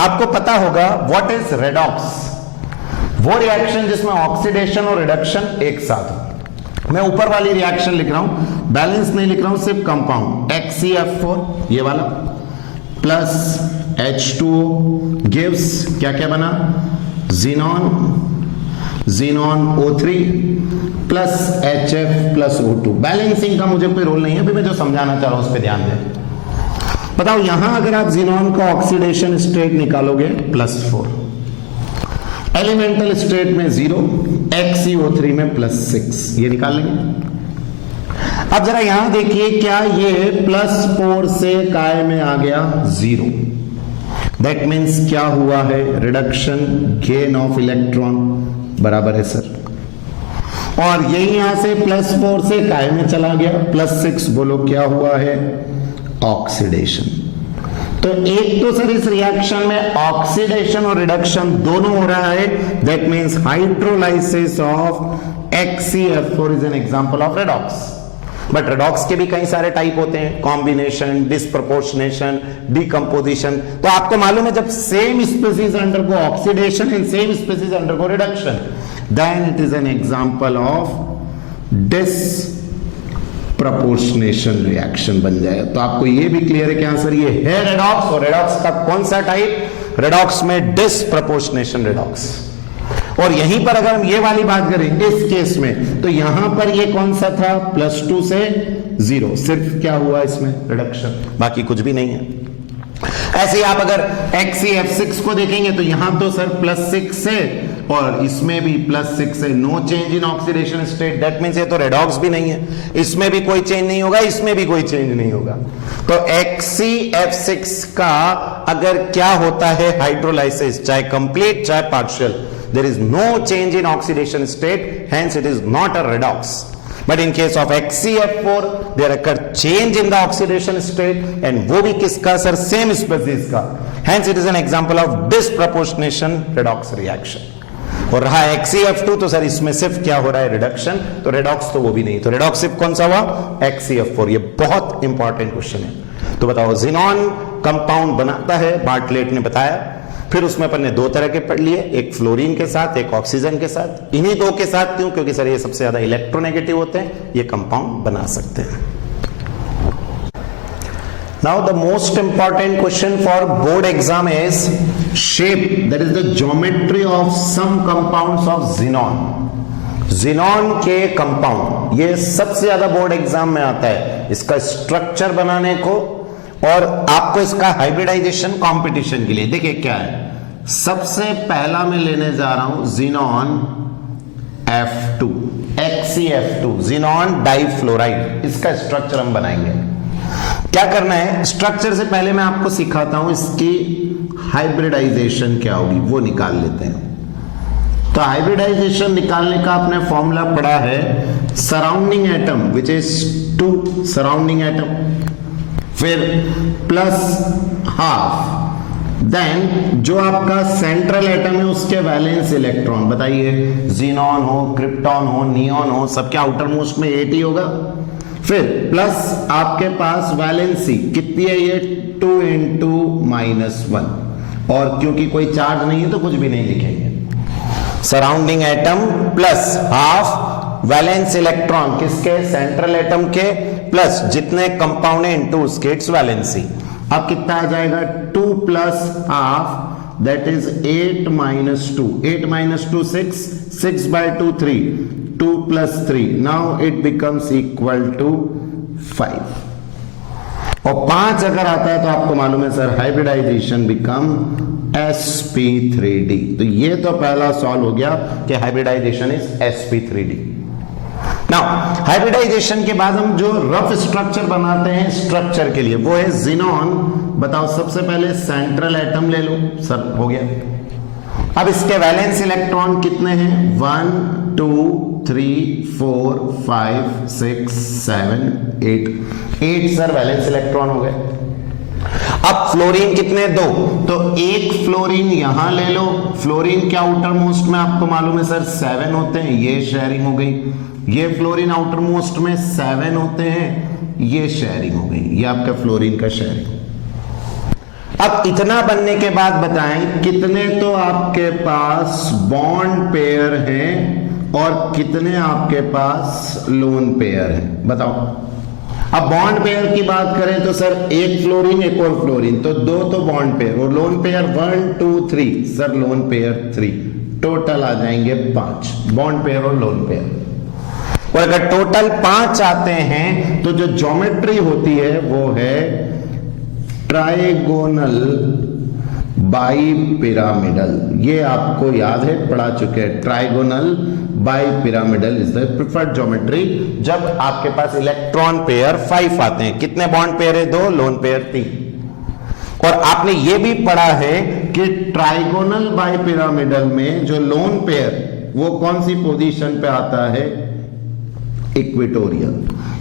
आपको पता होगा व्हाट इज रेडॉक्स? वो रिएक्शन जिसमें ऑक्सीडेशन और रिडक्शन एक साथ हो। मैं ऊपर वाली रिएक्शन लिख रहा हूं, बैलेंस नहीं लिख रहा हूं, सिर्फ कंपाउंड HCF4 ये वाला प्लस H2O गिव्स क्या क्या बना, xenon O3 plus HF plus O2। Balancing का मुझे कोई रोल नहीं है, अभी मैं जो समझाना चाह रहा हूं उस पर ध्यान दें। बताओ यहां अगर आप ज़ीनॉन का ऑक्सीडेशन स्टेट निकालोगे +4, एलिमेंटल स्टेट में 0, XeO3 में +6, ये निकाल लेंगे। अब जरा यहां देखिए, क्या ये +4 से काय में आ गया 0, दैट मीन्स क्या हुआ है, रिडक्शन गेन ऑफ इलेक्ट्रॉन बराबर है सर। और यही यहां से +4 से काय में चला गया, +6, बोलो क्या हुआ है, ऑक्सीडेशन। तो एक तो सर इस रिएक्शन में ऑक्सीडेशन और रिडक्शन दोनों हो रहा है, that means hydrolysis of HCF4 is an example of redox. But redox के भी कई सारे टाइप होते हैं, कॉम्बिनेशन, डिस्प्रपोर्शनेशन, डिकम्पोजिशन। तो आपको मालूम है जब same species undergo oxidation and same species undergo reduction, then it is an example of disproportionation reaction बन जाए। तो आपको ये भी क्लियर है कि आंसर ये है रेडॉक्स, और रेडॉक्स का कौन सा टाइप, रेडॉक्स में डिसप्रपोर्शनेशन रेडॉक्स। और यहीं पर अगर हम ये वाली बात करें इस केस में, तो यहां पर ये कौन सा था, +2 से 0, सिर्फ क्या हुआ इसमें, रिडक्शन, बाकी कुछ भी नहीं है। ऐसे ही आप अगर HCF6 को देखेंगे तो यहां तो सर +6 से, और इसमें भी +6 से, no change in oxidation state, that means ये तो रेडॉक्स भी नहीं है, इसमें भी कोई चेंज नहीं होगा, इसमें भी कोई चेंज नहीं होगा। तो HCF6 का अगर क्या होता है हाइड्रोलाइसिस, चाहे कंप्लीट चाहे partial, there is no change in oxidation state, hence it is not a redox. But in case of HCF4 there occur change in the oxidation state, and वो भी किसका सर, सेम स्पीसीज का, hence it is an example of disproportionation redox reaction। और रहा HCF2 तो सर इसमें सिर्फ क्या हो रहा है, रिडक्शन, तो रेडॉक्स तो वो भी नहीं, तो रेडॉक्स सिर्फ कौन सा हुआ, HCF4। ये बहुत इंपॉर्टेंट क्वेश्चन है। तो बताओ ज़ीनॉन कंपाउंड बनाता है, बार्टलेट ने बताया, फिर उसमें अपन ने दो तरह के पढ़ लिए, एक फ्लोरीन के साथ, एक ऑक्सीजन के साथ। इन्हीं दो के साथ क्यों, क्योंकि सर ये सबसे ज्यादा इलेक्ट्रोनेगेटिव होते हैं, ये कंपाउंड बना सकते हैं। Now the most important question for board exam is shape, that is the geometry of some compounds of xenon. Xenon के कंपाउंड, ये सबसे ज्यादा बोर्ड एग्जाम में आता है, इसका स्ट्रक्चर बनाने को और आपको इसका हाइब्रिडाइजेशन कंपटीशन के लिए। देखिए क्या है, सबसे पहला मैं लेने जा रहा हूं xenon F2, HCF2, xenon difluoride, इसका स्ट्रक्चर हम बनाएंगे। क्या करना है, स्ट्रक्चर से पहले मैं आपको सिखाता हूं इसकी हाइब्रिडाइजेशन क्या होगी, वो निकाल लेते हैं। तो हाइब्रिडाइजेशन निकालने का आपने फॉर्मूला पढ़ा है, surrounding atom which is 2 surrounding atom, फिर +½ देन जो आपका सेंट्रल एटम है उसके वैलेंस इलेक्ट्रॉन, बताइए ज़ीनॉन हो, क्रिप्टॉन हो, नियॉन हो, सबके आउटर मोस्ट में 8 ही होगा। फिर प्लस आपके पास वैलेंसी कितनी है, ये 2 × -1, और क्योंकि कोई चार्ज नहीं है तो कुछ भी नहीं लिखेंगे। सराउंडिंग एटम +½ वैलेंस इलेक्ट्रॉन किसके, सेंट्रल एटम के, प्लस जितने कंपाउंड है इनटू उसके इट्स वैलेंसी। अब कितना आ जाएगा, 2 + ½ that is 8 - 2, 8 - 2 6, 6/2 3, 2 + 3, now it becomes equal to 5। और 5 अगर आता है तो आपको मालूम है सर हाइब्रिडाइजेशन बिकम sp3d। तो ये तो पहला सॉल्व हो गया कि hybridisation is sp3d। Now hybridisation के बाद हम जो रफ स्ट्रक्चर बनाते हैं स्ट्रक्चर के लिए, वो है ज़ीनॉन। बताओ सबसे पहले सेंट्रल एटम ले लो, सर हो गया, अब इसके वैलेंस इलेक्ट्रॉन कितने हैं? 1 2 3 4 5 6 7 8 सर वैलेंस इलेक्ट्रॉन हो गए। अब फ्लोरीन कितने? 2, तो एक फ्लोरीन यहां ले लो। फ्लोरीन क्या आउटर मोस्ट में आपको मालूम है सर 7 होते हैं, ये शेयरिंग हो गई। ये फ्लोरीन आउटर मोस्ट में 7 होते हैं, ये शेयरिंग हो गई। ये आपका फ्लोरीन का शेयरिंग। अब इतना बनने के बाद बताएं कितने तो आपके पास बॉन्ड पेयर हैं और कितने आपके पास लोन पेयर हैं, बताओ। अब बॉन्ड पेयर की बात करें तो सर एक फ्लोरीन एक और फ्लोरीन, तो 2 तो बॉन्ड पेयर और lone pair 1 2 3 sir lone pair 3, total आ जाएंगे 5 बॉन्ड पेयर और लोन पेयर। और अगर टोटल 5 आते हैं तो जो ज्योमेट्री होती है वो है ट्राइगोनल बाइपिरामिडल। ये आपको याद है, पढ़ा चुके हैं। Trigonal bipyramidal is the preferred geometry जब आपके पास इलेक्ट्रॉन पेयर 5 आते हैं। कितने बॉन्ड पेयर है? 2, लोन पेयर 3। और आपने ये भी पढ़ा है कि ट्राइगोनल बाइपिरामिडल में जो लोन पेयर वो कौन सी पोजीशन पे आता है? इक्वेटोरियल।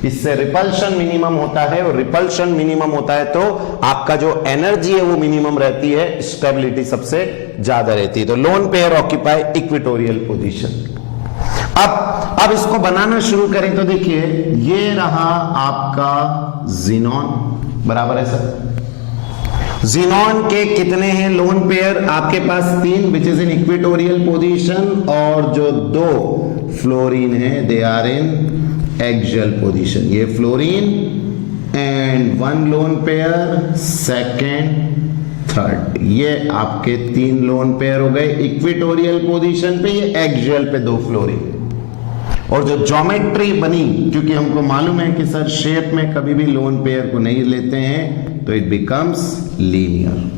इससे रिपल्शन मिनिमम होता है और रिपल्शन मिनिमम होता है तो आपका जो एनर्जी है वो मिनिमम रहती है, स्टेबिलिटी सबसे ज्यादा रहती है। तो lone pair occupy equatorial position. अब इसको बनाना शुरू करें तो देखिए ये रहा आपका ज़ीनॉन, बराबर है सर। ज़ीनॉन के कितने हैं लोन पेयर? आपके पास 3 which is in equatorial position, और जो 2 फ्लोरीन है they are in axial position. ये fluorine and 1 lone pair, second third, ये आपके 3 लोन पेयर हो गए इक्वेटोरियल पोजीशन पे, ये एक्सियल पे 2 फ्लोरीन। और जो ज्योमेट्री बनी, क्योंकि हमको मालूम है कि सर शेप में कभी भी लोन पेयर को नहीं लेते हैं तो इट बिकम्स लीनियर।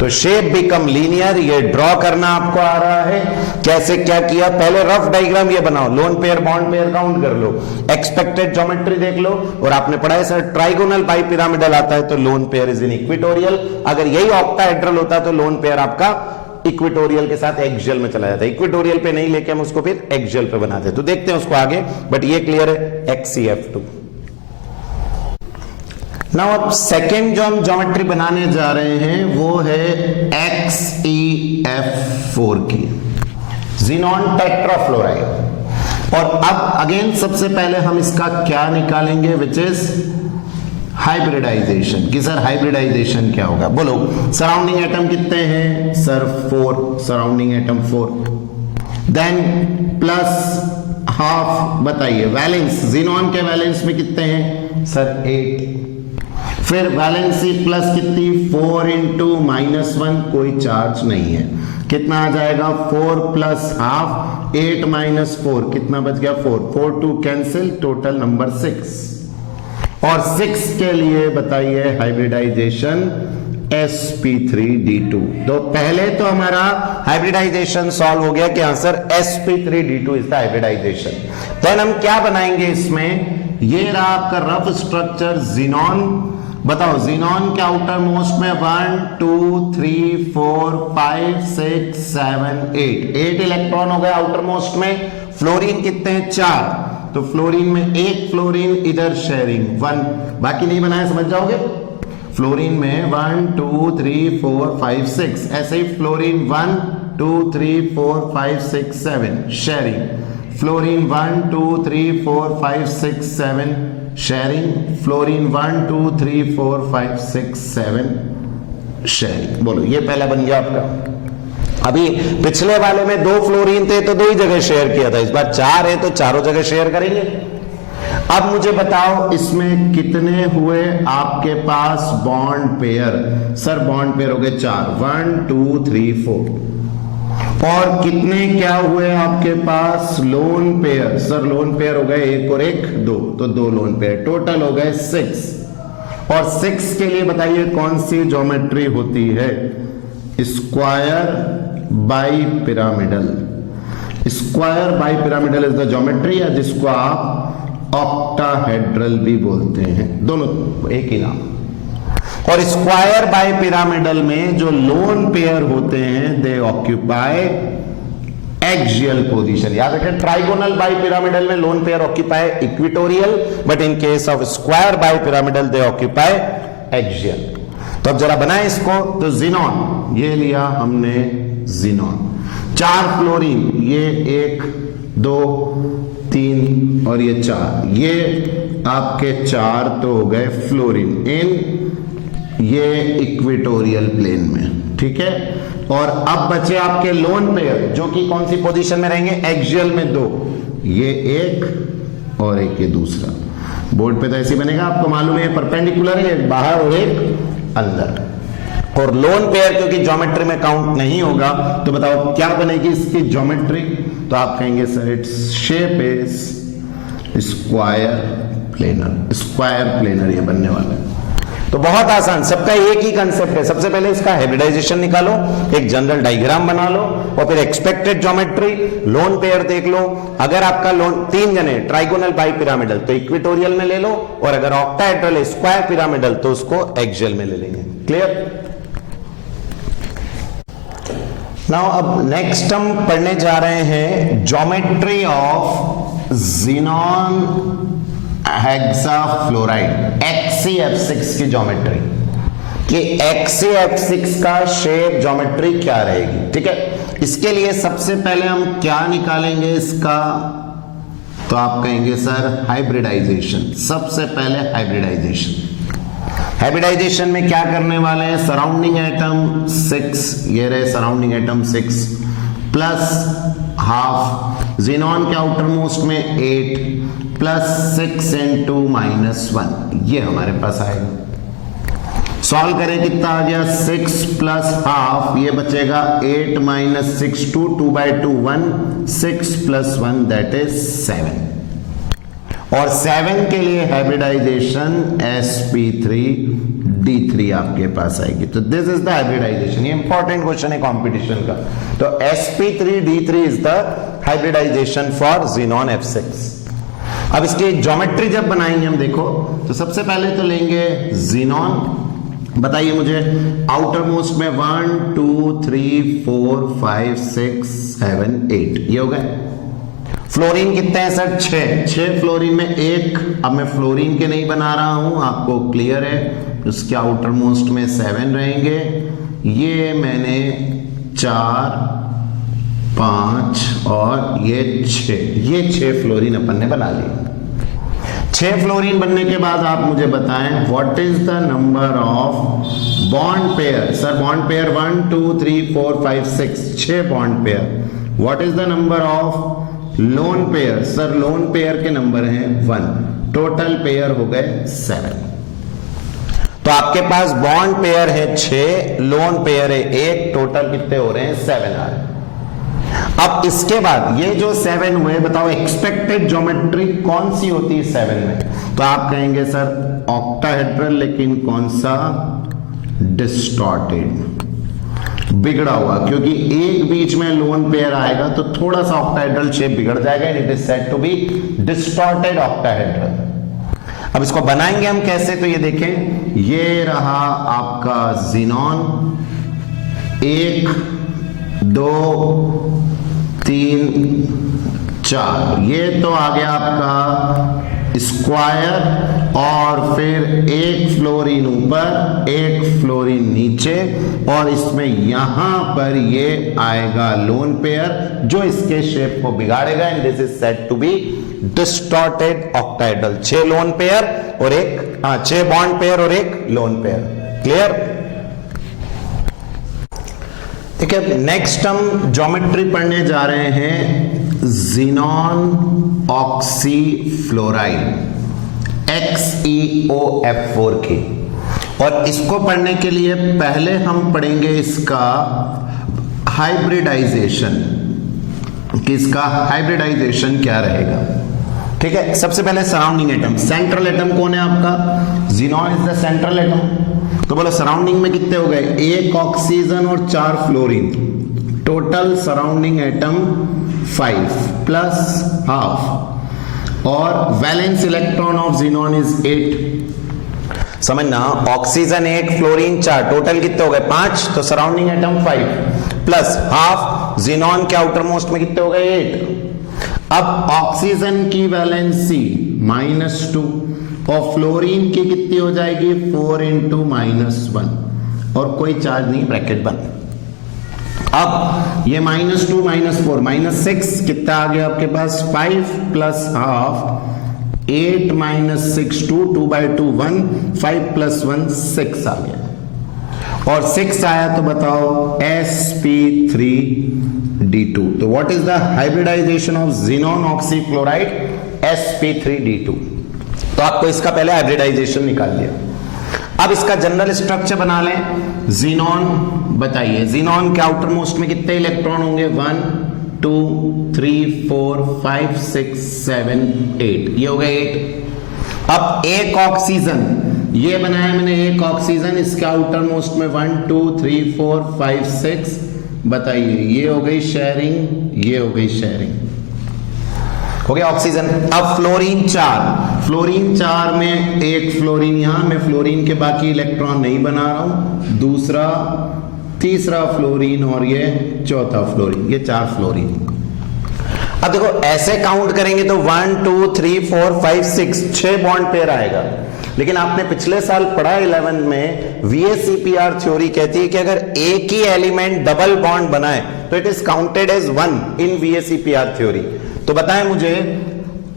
तो शेप बिकम लीनियर, ये ड्रॉ करना आपको आ रहा है। कैसे क्या किया? पहले रफ डायग्राम ये बनाओ, lone pair bond pair count कर लो, एक्सपेक्टेड ज्योमेट्री देख लो। और आपने पढ़ा है सर ट्राइगोनल बाइपिरामिडल आता है तो lone pair is in equatorial. अगर यही ऑक्टाहेड्रल होता तो लोन पेयर आपका इक्वेटोरियल के साथ एक्सियल में चला जाता है। इक्वेटोरियल पे नहीं लेके हम उसको फिर एक्सियल पे बनाते। तो देखते हैं उसको आगे, बट ये क्लियर है XCF2। नाउ अब सेकेंड जो हम ज्योमेट्री बनाने जा रहे हैं वो है XEF4 की, ज़ीनॉन टेट्राफ्लोराइड। और अब अगेन सबसे पहले हम इसका क्या निकालेंगे, विच इज हाइब्रिडाइजेशन। कि सर हाइब्रिडाइजेशन क्या होगा? बोलो। सराउंडिंग एटम कितने हैं sir? 4, surrounding atom 4। Then plus half, बताइए वैलेंस, ज़ीनॉन के वैलेंस में कितने हैं सर? 8। फिर वैलेंसी प्लस कितनी? 4 इंटू -1, कोई चार्ज नहीं है। कितना आ जाएगा? 4 प्लस हाफ, 8 माइनस 4, कितना बच गया? 4, 4 2 कैंसिल, टोटल नंबर 6। और 6 के लिए बताइए हाइब्रिडाइजेशन sp3d2। तो पहले तो हमारा हाइब्रिडाइजेशन सॉल्व हो गया कि answer sp3d2 is the hybridization. Then हम क्या बनाएंगे इसमें? ये रहा आपका रफ स्ट्रक्चर ज़ीनॉन। बताओ ज़ीनॉन के आउटर मोस्ट में 1 2 3 4 5 6 7 8 इलेक्ट्रॉन हो गए आउटर मोस्ट में। फ्लोरीन कितने हैं? 4। तो फ्लोरीन में एक फ्लोरीन इधर शेयरिंग 1, बाकी नहीं बनाया, समझ जाओगे। फ्लोरीन में 1 2 3 4 5 6, ऐसे ही fluorine 1 2 3 4 5 6 7 sharing. Fluorine 1 2 3 4 5 6 7 sharing. Fluorine 1 2 3 4 5 6 7 sharing. बोलो, ये पहला बन गया आपका। अभी पिछले वाले में 2 फ्लोरीन थे तो 2 ही जगह शेयर किया था, इस बार 4 है तो चारों जगह शेयर करेंगे। अब मुझे बताओ इसमें कितने हुए आपके पास bond pair? Sir bond pair हो गए 4, 1 2 3 4। और कितने क्या हुए आपके पास lone pair? Sir lone pair हो गए 1 और 1 2, तो 2 लोन पेयर, टोटल हो गए 6। और 6 के लिए बताइए कौन सी ज्योमेट्री होती है? Square bi pyramidal. Square bi pyramidal is the geometry, या जिसको आप ऑक्टाहेड्रल भी बोलते हैं, दोनों एक ही नाम। और स्क्वायर बाय पिरामिडल में जो लोन पेयर होते हैं दे ऑक्यूपाई एक्सियल पोजीशन। याद रखें, ट्राइगोनल बाय पिरामिडल में lone pair occupy equatorial, but in case of square by pyramidal they occupy axial. तो अब जरा बनाए इसको, तो जिनॉन ये लिया हमने, जिनॉन 4 फ्लोरीन, ये 1 2 3 और ये 4, ये आपके 4 तो हो गए फ्लोरीन इन ये इक्वेटोरियल प्लेन में, ठीक है। और अब बचे आपके लोन पेयर जो कि कौन सी पोजीशन में रहेंगे, एक्सियल में 2, ये एक और एक ये दूसरा। बोर्ड पे तो ऐसे बनेगा, आपको मालूम है परपेंडिकुलर है, एक बाहर और एक अंदर। और लोन पेयर क्योंकि ज्योमेट्री में काउंट नहीं होगा, तो बताओ क्या बनेगी इसकी ज्योमेट्री, तो आप कहेंगे sir its shape is square planar, square planar ये बनने वाला है। तो बहुत आसान, सबका एक ही कंसेप्ट है। सबसे पहले इसका हाइब्रिडाइजेशन निकालो, एक जनरल डायग्राम बना लो, और फिर एक्सपेक्टेड ज्योमेट्री, लोन पेयर देख लो। अगर आपका लोन 3 जने ट्राइगोनल बाई पिरामिडल तो इक्वेटोरियल में ले लो, और अगर ऑक्टाहेड्रल है स्क्वायर पिरामिडल तो उसको एक्सियल में ले लेंगे। क्लियर? नाउ अब नेक्स्ट हम पढ़ने जा रहे हैं geometry of xenon hexafluoride XeF6 की ज्योमेट्री, कि XeF6 का शेप ज्योमेट्री क्या रहेगी, ठीक है। इसके लिए सबसे पहले हम क्या निकालेंगे इसका, तो आप कहेंगे सर हाइब्रिडाइजेशन। सबसे पहले हाइब्रिडाइजेशन, हाइब्रिडाइजेशन में क्या करने वाले हैं, सराउंडिंग एटम 6, ये रहे surrounding atom 6 plus half, xenon के आउटर मोस्ट में 8 प्लस 6 into -1, ये हमारे पास आएगा। सॉल्व करें, कितना आ गया, 6 प्लस हाफ, ये बचेगा 8 - 6 2, 2/2 1, 6 + 1 दैट इज 7। और 7 के लिए हाइब्रिडाइजेशन sp3d3 आपके पास आएगी। तो दिस इज द हाइब्रिडाइजेशन, ये इंपॉर्टेंट क्वेश्चन है कंपटीशन का। तो sp3d3 is the hybridization for xenon F6। अब इसकी ज्योमेट्री जब बनाएंगे हम, देखो तो सबसे पहले तो लेंगे ज़ीनॉन। बताइए मुझे, आउटर मोस्ट में 1 2 3 4 5 6 7 8, ये हो गए। फ्लोरीन कितने हैं सर, 6 फ्लोरीन में 1, अब मैं फ्लोरीन के नहीं बना रहा हूं, आपको क्लियर है। उसके आउटर मोस्ट में 7 रहेंगे, ये मैंने 4 5 और ये 6, ये 6 फ्लोरीन अपन ने बना लिए। 6 फ्लोरीन बनने के बाद आप मुझे बताएं what is the number of bond pair. Sir bond pair 1 2 3 4 5 6, 6 bond pair. What is the number of loan pair. Sir lone pair के नंबर हैं 1, टोटल पेयर हो गए 7। तो आपके पास बॉन्ड पेयर है 6, लोन पेयर है 1, टोटल कितने हो रहे हैं 7 आ रहे हैं। अब इसके बाद ये जो 7 हुए, बताओ एक्सपेक्टेड ज्योमेट्री कौन सी होती है 7 में, तो आप कहेंगे सर ऑक्टाहेड्रल, लेकिन कौन सा, डिस्टॉर्टेड, बिगड़ा हुआ, क्योंकि एक बीच में लोन पेयर आएगा तो थोड़ा सा ऑक्टाहेड्रल शेप बिगड़ जाएगा, it is said to be distorted octahedral. अब इसको बनाएंगे हम कैसे, तो ये देखें, ये रहा आपका ज़ीनॉन, 1 2 3 4, ये तो आ गया आपका स्क्वायर, और फिर 1 फ्लोरीन ऊपर 1 फ्लोरीन नीचे, और इसमें यहां पर ये आएगा लोन पेयर जो इसके शेप को बिगाड़ेगा, and this is said to be distorted octahedral. 6 lone pair और 6 बॉन्ड पेयर और 1 लोन पेयर। क्लियर? ठीक है, नेक्स्ट हम ज्योमेट्री पढ़ने जा रहे हैं ज़ीनॉन ऑक्सीफ्लोराइड XeOF4 की, और इसको पढ़ने के लिए पहले हम पढ़ेंगे इसका हाइब्रिडाइजेशन, कि इसका हाइब्रिडाइजेशन क्या रहेगा। ठीक है, सबसे पहले सराउंडिंग एटम, सेंट्रल एटम कौन है आपका, xenon is the central atom. तो बोलो सराउंडिंग में कितने हो गए, 1 ऑक्सीजन और 4 fluorine, total surrounding atom 5 plus half, और valence electron of xenon is 8। समझना, ऑक्सीजन 1, फ्लोरीन 4, टोटल कितने हो गए 5, तो surrounding atom 5 plus half xenon के आउटर मोस्ट में कितने हो गए 8। अब ऑक्सीजन की वैलेंसी -2 और फ्लोरीन की कितनी हो जाएगी 4 × -1 और कोई चार्ज नहीं, ब्रैकेट बंद। अब ये -2 -4 -6 कितना आ गया आपके पास 5 प्लस हाफ 8 - 6 2/2 1 5 + 1 6 आ गया और 6 आया तो बताओ sp3d2। तो what is the hybridization of xenon oxychloride sp3d2। तो आपको इसका पहले हाइब्रिडाइजेशन निकाल दिया। अब इसका जनरल स्ट्रक्चर बना लें। ज़ीनॉन बताइए, ज़ीनॉन के आउटर मोस्ट में कितने इलेक्ट्रॉन होंगे 1 2 3 4 5 6 7 8, ये हो गए 8। अब एक ऑक्सीजन, ये बनाया मैंने एक ऑक्सीजन, इसके आउटर मोस्ट में 1 2 3 4 5 6, बताइए ये हो गई शेयरिंग, ये हो गई शेयरिंग, हो गया ऑक्सीजन। अब फ्लोरीन 4 में एक फ्लोरीन यहां, मैं फ्लोरीन के बाकी इलेक्ट्रॉन नहीं बना रहा हूं, दूसरा तीसरा फ्लोरीन और ये चौथा फ्लोरीन, ये 4 फ्लोरीन। अब देखो ऐसे काउंट करेंगे तो 1 2 3 4 5 6 बॉन्ड पेयर आएगा, लेकिन आपने पिछले साल पढ़ा 11 में VACPR थ्योरी कहती है कि अगर एक ही एलिमेंट डबल बॉन्ड बनाए तो it is counted as 1 in VACPR theory. तो बताएं मुझे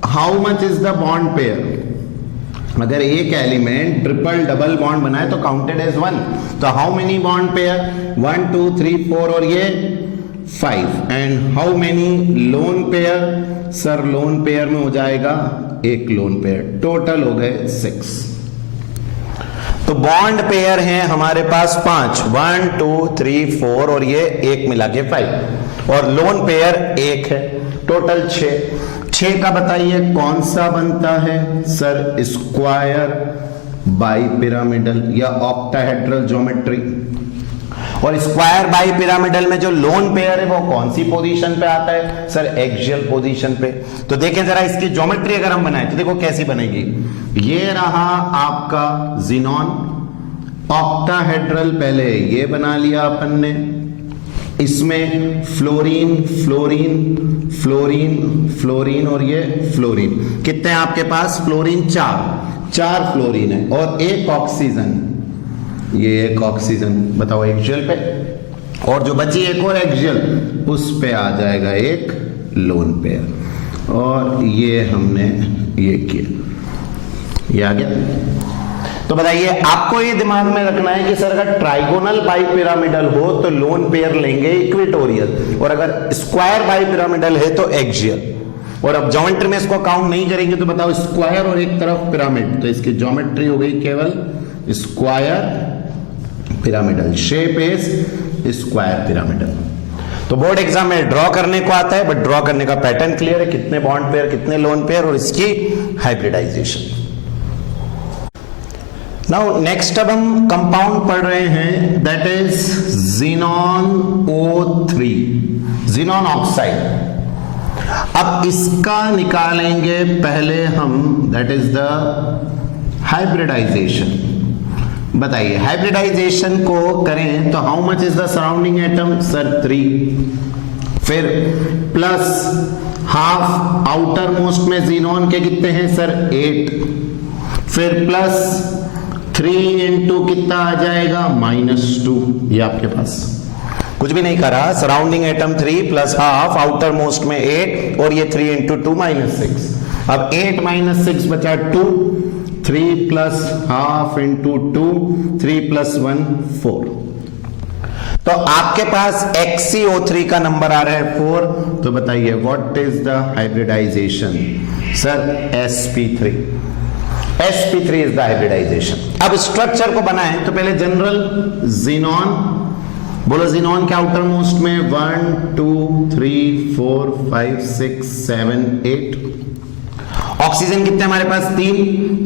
how much is the bond pair, अगर एक एलिमेंट ट्रिपल डबल बॉन्ड बनाए तो काउंटेड एज 1, तो हाउ मेनी बॉन्ड पेयर 1 2 3 4 और ये 5, and how many lone pair, sir lone pair में हो जाएगा एक लोन पेयर, टोटल हो गए 6। तो बॉन्ड पेयर हैं हमारे पास 5, 1 2 3 4 और ये एक मिला के 5, और लोन पेयर एक है, टोटल 6 का बताइए कौन सा बनता है सर, स्क्वायर बाइपिरामिडल या ऑक्टाहेड्रल ज्योमेट्री। और स्क्वायर बाइपिरामिडल में जो लोन पेयर है वो कौन सी पोजीशन पे आता है सर, एक्सियल पोजीशन पे। तो देखें जरा इसकी ज्योमेट्री अगर हम बनाएं तो देखो कैसी बनेगी, ये रहा आपका ज़ीनॉन, ऑक्टाहेड्रल पहले ये बना लिया अपन ने, इसमें फ्लोरीन फ्लोरीन फ्लोरीन फ्लोरीन और ये फ्लोरीन, कितने हैं आपके पास फ्लोरीन 4 फ्लोरीन है, और एक ऑक्सीजन, ये एक ऑक्सीजन बताओ एक्सियल पे, और जो बची एक और एक्सियल उस पे आ जाएगा एक लोन पेयर, और ये हमने ये किया, ये आ गया। तो बताइए आपको ये दिमाग में रखना है कि सर अगर ट्राइगोनल बाइपिरामिडल हो तो लोन पेयर लेंगे इक्वेटोरियल, और अगर स्क्वायर बाइपिरामिडल है तो एक्सियल। और अब ज्योमेट्री में इसको काउंट नहीं करेंगे तो बताओ स्क्वायर और एक तरफ पिरामिड, तो इसकी ज्योमेट्री हो गई केवल square pyramidal, shape is square pyramidal. तो बोर्ड एग्जाम में ड्रॉ करने को आता है, बट ड्रॉ करने का पैटर्न क्लियर है, कितने बॉन्ड पेयर कितने लोन पेयर और इसकी हाइब्रिडाइजेशन। नाउ नेक्स्ट अब हम कंपाउंड पढ़ रहे हैं, that is xenon O3, xenon oxide. अब इसका निकालेंगे पहले हम, दैट इज द हाइब्रिडाइजेशन। बताइए हाइब्रिडाइजेशन को करें तो how much is the surrounding atom sir 3, फिर प्लस हाफ आउटर मोस्ट में ज़ीनॉन के कितने हैं सर 8, फिर प्लस 3 इंटू कितना आ जाएगा -2, ये आपके पास कुछ भी नहीं करा, surrounding atom 3 plus half outer most में 8 और ये 3 इंटू 2 -6। अब 8 - 6 बचा 2, 3 प्लस हाफ इंटू 2, 3 + 1 4। तो आपके पास XCO3 का नंबर आ रहा है 4। तो बताइए what is the hybridization sir sp3 is the hybridization. अब स्ट्रक्चर को बनाएं तो पहले जनरल ज़ीनॉन, बोलो ज़ीनॉन के आउटर मोस्ट में 1 2 3 4 5 6 7 8, ऑक्सीजन कितने हमारे पास 3,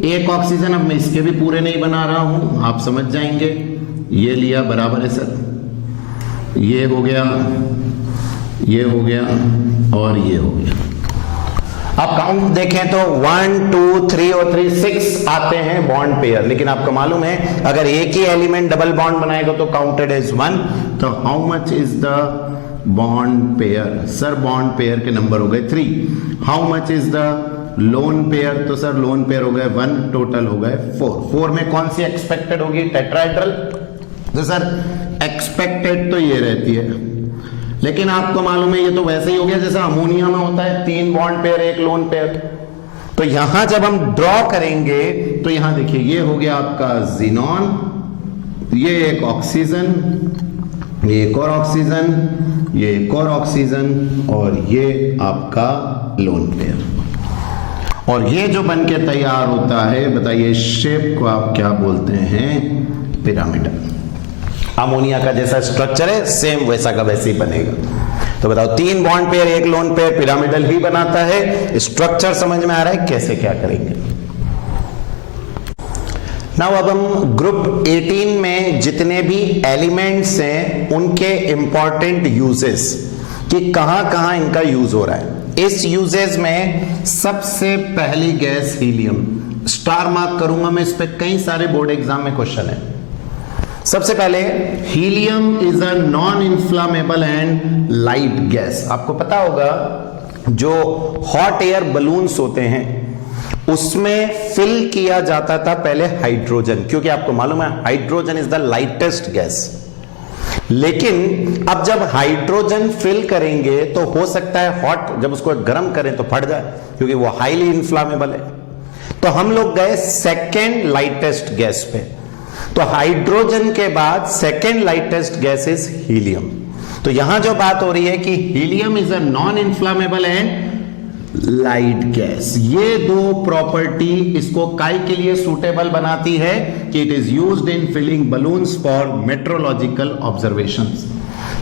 एक ऑक्सीजन, अब मैं इसके भी पूरे नहीं बना रहा हूं, आप समझ जाएंगे, ये लिया बराबर है सर, ये हो गया, ये हो गया और ये हो गया। आप काउंट देखें तो 1 2 3 और 3 6 आते हैं बॉन्ड पेयर, लेकिन आपको मालूम है अगर एक ही एलिमेंट डबल बॉन्ड बनाएगा तो काउंटेड एज 1। तो how much is the bond pair? Sir bond pair के नंबर हो गए 3। How much is the lone pair? तो सर लोन पेयर हो गए 1, टोटल हो गए 4। 4 में कौन सी एक्सपेक्टेड होगी? टेट्राहेड्रल। तो सर एक्सपेक्टेड तो ये रहती है, लेकिन आपको मालूम है ये तो वैसे ही हो गया जैसा अमोनिया में होता है 3 बॉन्ड पेयर 1 लोन पेयर। तो यहां जब हम ड्रॉ करेंगे तो यहां देखिए ये हो गया आपका जीनॉन, ये एक ऑक्सीजन, ये एक और ऑक्सीजन, ये एक और ऑक्सीजन, और ये आपका लोन पेयर। और ये जो बन के तैयार होता है, बताइए शेप को आप क्या बोलते हैं? पिरामिडल। अमोनिया का जैसा स्ट्रक्चर है सेम वैसा का वैसे ही बनेगा। तो बताओ 3 bond pair 1 lone pair pyramidal ही बनाता है। स्ट्रक्चर समझ में आ रहा है कैसे क्या करेंगे? नाउ अब हम ग्रुप 18 में जितने भी एलिमेंट्स हैं उनके इंपॉर्टेंट यूजेस कि कहां कहां इनका यूज हो रहा है। इस यूजेस में सबसे पहली गैस हीलियम, स्टार मार्क करूंगा मैं इस पे, कई सारे बोर्ड एग्जाम में क्वेश्चन है। सबसे पहले helium is a non inflammable and light gas. आपको पता होगा जो हॉट एयर बलून्स होते हैं उसमें फिल किया जाता था पहले हाइड्रोजन, क्योंकि आपको मालूम है hydrogen is the lightest gas. लेकिन अब जब हाइड्रोजन फिल करेंगे तो हो सकता है हॉट, जब उसको गर्म करें तो फट जाए क्योंकि वो हाईली इन्फ्लामेबल है। तो हम लोग गए सेकेंड लाइटेस्ट गैस पे। तो हाइड्रोजन के बाद second lightest gas is helium. तो यहां जो बात हो रही है कि helium is a non inflammable and light gas. ये दो प्रॉपर्टी इसको काय के लिए सूटेबल बनाती है कि it is used in filling balloons for meteorological observations.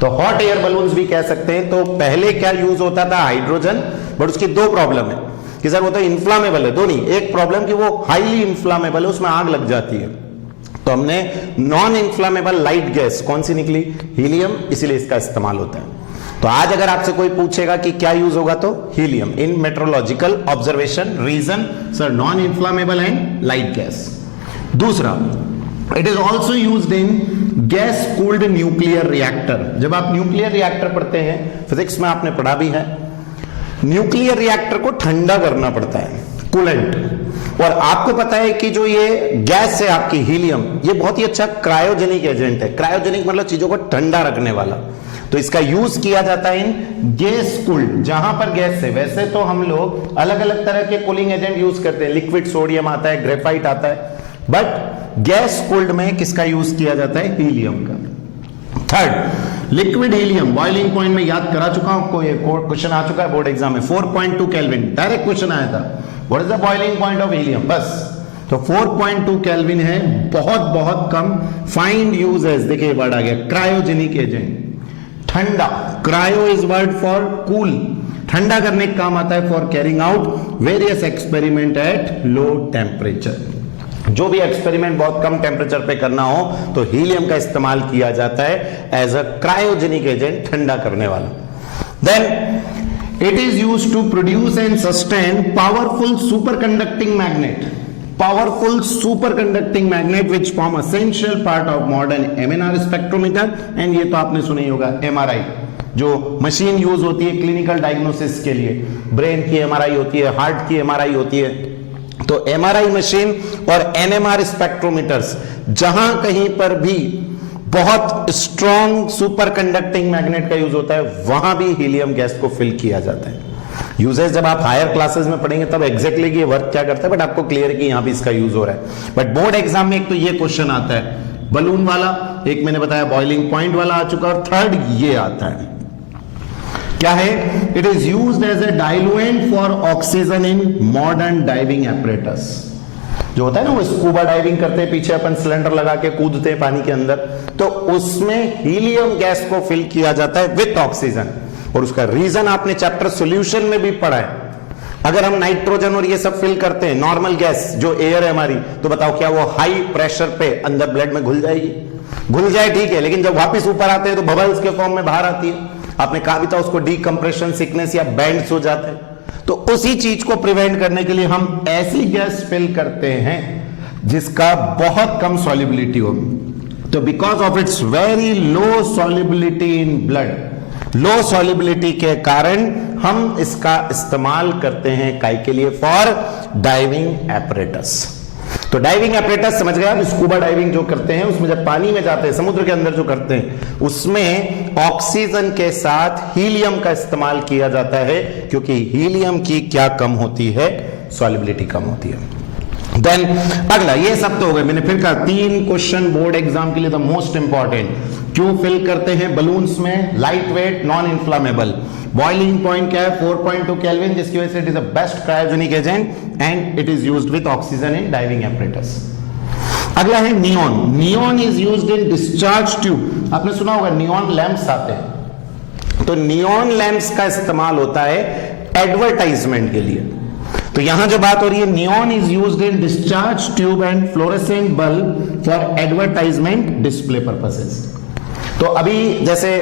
तो हॉट एयर बलून्स भी कह सकते हैं। तो पहले क्या यूज होता था? हाइड्रोजन, बट उसकी दो प्रॉब्लम है कि सर वो तो इन्फ्लामेबल है, दो नहीं, एक प्रॉब्लम कि वो हाईली इन्फ्लामेबल है, उसमें आग लग जाती है। तो हमने नॉन इन्फ्लामेबल लाइट गैस कौन सी निकली? हीलियम, इसीलिए इसका इस्तेमाल होता है। तो आज अगर आपसे कोई पूछेगा कि क्या यूज होगा तो helium in metrological observation. Reason sir non inflammable and light gas. दूसरा, it is also used in gas cooled nuclear reactor. जब आप न्यूक्लियर रिएक्टर पढ़ते हैं, फिजिक्स में आपने पढ़ा भी है, न्यूक्लियर रिएक्टर को ठंडा करना पड़ता है, कूलेंट। और आपको पता है कि जो ये गैस है आपकी हीलियम, ये बहुत ही अच्छा क्रायोजेनिक एजेंट है। क्रायोजेनिक मतलब चीजों को ठंडा रखने वाला। तो इसका यूज किया जाता है इन गैस कूल्ड, जहां पर गैस है। वैसे तो हम लोग अलग अलग तरह के कूलिंग एजेंट यूज करते हैं, लिक्विड सोडियम आता है, ग्रेफाइट आता है, बट गैस कूल्ड में किसका यूज किया जाता है? हीलियम का। Third, liquid helium. Boiling point में याद करा चुका हूं आपको, ये क्वेश्चन आ चुका है बोर्ड एग्जाम में, 4.2 केल्विन डायरेक्ट क्वेश्चन आया था। What is the boiling point of helium? बस तो 4.2 केल्विन है, बहुत बहुत कम। फाइंड यूजेस, देखिए वर्ड आ गया, क्रायोजेनिक एजेंट, ठंडा। Cryo is word for cool, ठंडा करने का काम आता है for carrying out various experiment at low temperature. जो भी एक्सपेरिमेंट बहुत कम टेम्परेचर पे करना हो तो हीलियम का इस्तेमाल किया जाता है एज अ क्रायोजेनिक एजेंट, ठंडा करने वाला। Then it is used to produce and sustain powerful superconducting magnet. Powerful superconducting magnet which form essential part of modern MNR spectrometer, and ये तो आपने सुना ही होगा MRI, जो मशीन यूज होती है क्लिनिकल डायग्नोसिस के लिए। ब्रेन की MRI होती है, हार्ट की MRI होती है। तो MRI मशीन और NMR स्पेक्ट्रोमीटर्स, जहां कहीं पर भी बहुत स्ट्रॉन्ग सुपरकंडक्टिंग मैग्नेट का यूज होता है वहां भी हीलियम गैस को फिल किया जाता है। यूजेस जब आप हायर क्लासेस में पढ़ेंगे तब एग्जैक्टली ये वर्क क्या करता है, बट आपको क्लियर है कि यहां भी इसका यूज हो रहा है। बट बोर्ड एग्जाम में एक तो ये क्वेश्चन आता है बलून वाला, एक मैंने बताया बॉइलिंग पॉइंट वाला आ चुका, और थर्ड ये आता है, क्या है? It is used as a diluent for oxygen in modern diving apparatus. जो होता है ना वो स्कूबा डाइविंग करते हैं, पीछे अपन सिलेंडर लगा के कूदते हैं पानी के अंदर, तो उसमें हीलियम गैस को फिल किया जाता है विथ ऑक्सीजन। और उसका रीजन आपने चैप्टर सॉल्यूशन में भी पढ़ा है। अगर हम नाइट्रोजन और ये सब फिल करते हैं, नॉर्मल गैस जो एयर है हमारी, तो बताओ क्या वो हाई प्रेशर पे अंदर ब्लड में घुल जाएगी? घुल जाए ठीक है, लेकिन जब वापस ऊपर आते हैं तो बबल्स के फॉर्म में बाहर आती है। आपने कहा भी था उसको डीकंप्रेशन सिकनेस या बैंड्स हो जाते हैं। तो उसी चीज को प्रिवेंट करने के लिए हम ऐसी गैस फिल करते हैं जिसका बहुत कम सॉल्युबिलिटी हो। तो because of its very low solubility in blood, low solubility के कारण हम इसका इस्तेमाल करते हैं काय के लिए? For diving apparatus. तो डाइविंग एपरेटस समझ गए आप? स्कूबा डाइविंग जो करते हैं उसमें जब पानी में जाते हैं, समुद्र के अंदर जो करते हैं, उसमें ऑक्सीजन के साथ हीलियम का इस्तेमाल किया जाता है, क्योंकि हीलियम की क्या कम होती है? सॉल्युबिलिटी कम होती है। देन अगला, ये सब तो हो गए, मैंने फिर कहा 3 क्वेश्चन बोर्ड एग्जाम के लिए द मोस्ट इंपॉर्टेंट। क्यों फिल करते हैं बलून्स में? Light weight, non inflammable. Boiling point क्या है? 4.2 केल्विन, जिसकी वजह से it is the best cryogenic agent and it is used with oxygen in diving apparatus. अगला है neon. Neon is used in discharge tube. आपने सुना होगा नियॉन लैंप्स आते हैं, तो नियॉन लैंप्स का इस्तेमाल होता है एडवर्टाइजमेंट के लिए। तो यहां जो बात हो रही है, neon is used in discharge tube and fluorescent bulb for advertisement display purposes. तो अभी जैसे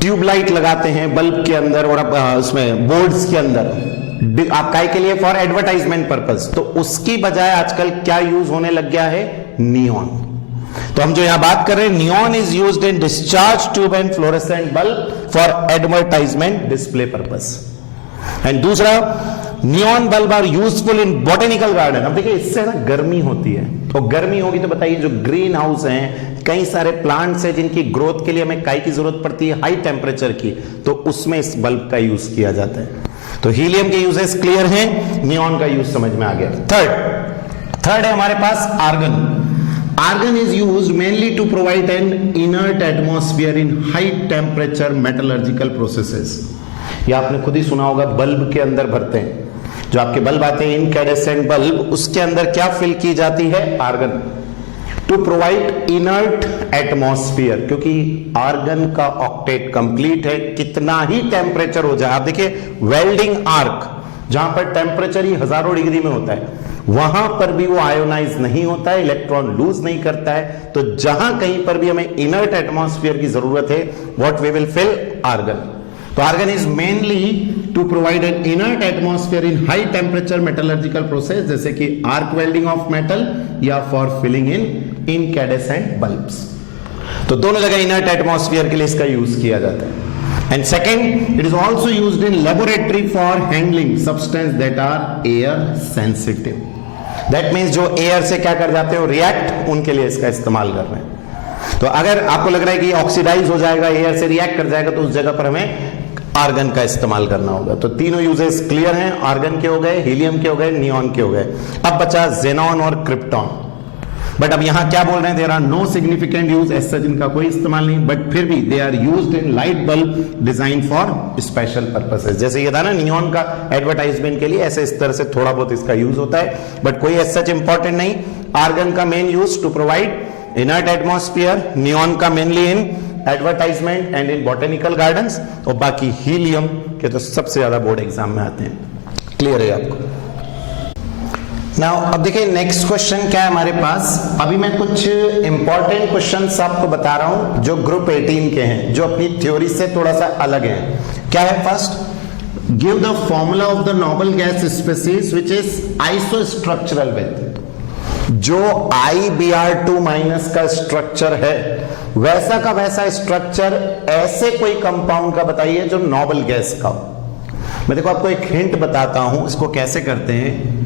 ट्यूबलाइट लगाते हैं बल्ब के अंदर और उसमें बोर्ड्स के अंदर, आप काय के लिए? For advertisement purpose. तो उसकी बजाय आजकल क्या यूज होने लग गया है? नियॉन। तो हम जो यहां बात कर रहे हैं, neon is used in discharge tube and fluorescent bulb for advertisement display purpose. And दूसरा, neon bulb are useful in botanical garden. अब देखिए, इससे ना गर्मी होती है, तो गर्मी होगी तो बताइए, जो ग्रीन हाउस हैं, कई सारे प्लांट्स हैं जिनकी ग्रोथ के लिए हमें काय की जरूरत पड़ती है? हाई टेम्परेचर की, तो उसमें इस बल्ब का यूज किया जाता है। तो हीलियम के यूजेस क्लियर हैं, नियॉन का यूज समझ में आ गया। थर्ड है हमारे पास argon. Argon is used mainly to provide an inert atmosphere in high temperature metallurgical processes. ये आपने खुद ही सुना होगा, बल्ब के अंदर भरते हैं, जो आपके बल्ब आते हैं इनकैंडेसेंट बल्ब, उसके अंदर क्या फिल की जाती है? Argon, to provide inert atmosphere, क्योंकि आर्गन का ऑक्टेट कंप्लीट है, कितना ही टेम्परेचर हो जाए। आप देखिए वेल्डिंग आर्क, जहां पर टेम्परेचर ही हजारों डिग्री में होता है, वहां पर भी वो आयोनाइज नहीं होता है, इलेक्ट्रॉन लूज नहीं करता है। तो जहां कहीं पर भी हमें इनर्ट एटमॉस्फेयर की जरूरत है, what we will fill? Argon. तो argon is mainly to provide an inert atmosphere in high temperature metallurgical process, जैसे कि आर्क वेल्डिंग ऑफ मेटल या for filling in incandescent bulbs. तो दोनों जगह इनर्ट एटमॉस्फेयर के लिए इसका यूज किया जाता है। And second, it is also used in laboratory for handling substance that are air sensitive. That means जो एयर से क्या कर जाते हो? रिएक्ट, उनके लिए इसका इस्तेमाल कर रहे हैं। तो अगर आपको लग रहा है कि ऑक्सीडाइज हो जाएगा, एयर से रिएक्ट कर जाएगा, तो उस जगह पर हमें आर्गन का इस्तेमाल करना होगा। तो तीनों यूजेस क्लियर हैं, आर्गन के हो गए, हीलियम के हो गए, नियॉन के हो गए। अब बचा जेनॉन और क्रिप्टॉन। बट अब यहां क्या बोल रहे हैं? There are no significant use, ऐसा जिनका कोई इस्तेमाल नहीं, बट फिर भी they are used in light bulb design for special purposes. जैसे ये था ना नियॉन का एडवर्टाइजमेंट के लिए, ऐसे इस तरह से थोड़ा बहुत इसका यूज होता है, बट कोई ऐसा इंपॉर्टेंट नहीं। आर्गन का main use to provide inert atmosphere, neon का mainly in advertisement and in botanical gardens, और बाकी हीलियम के तो सबसे ज्यादा बोर्ड एग्जाम में आते हैं। क्लियर है आपको? नाउ अब देखिए नेक्स्ट क्वेश्चन क्या है हमारे पास। अभी मैं कुछ इंपॉर्टेंट क्वेश्चंस आपको बता रहा हूं जो ग्रुप 18 के हैं, जो अपनी थ्योरी से थोड़ा सा अलग है। क्या है? First, give the formula of the noble gas species which is isostructural with. जो IBr2 माइनस का स्ट्रक्चर है, वैसा का वैसा स्ट्रक्चर ऐसे कोई कंपाउंड का बताइए जो नोबल गैस का हो। मैं देखो आपको एक हिंट बताता हूं, इसको कैसे करते हैं।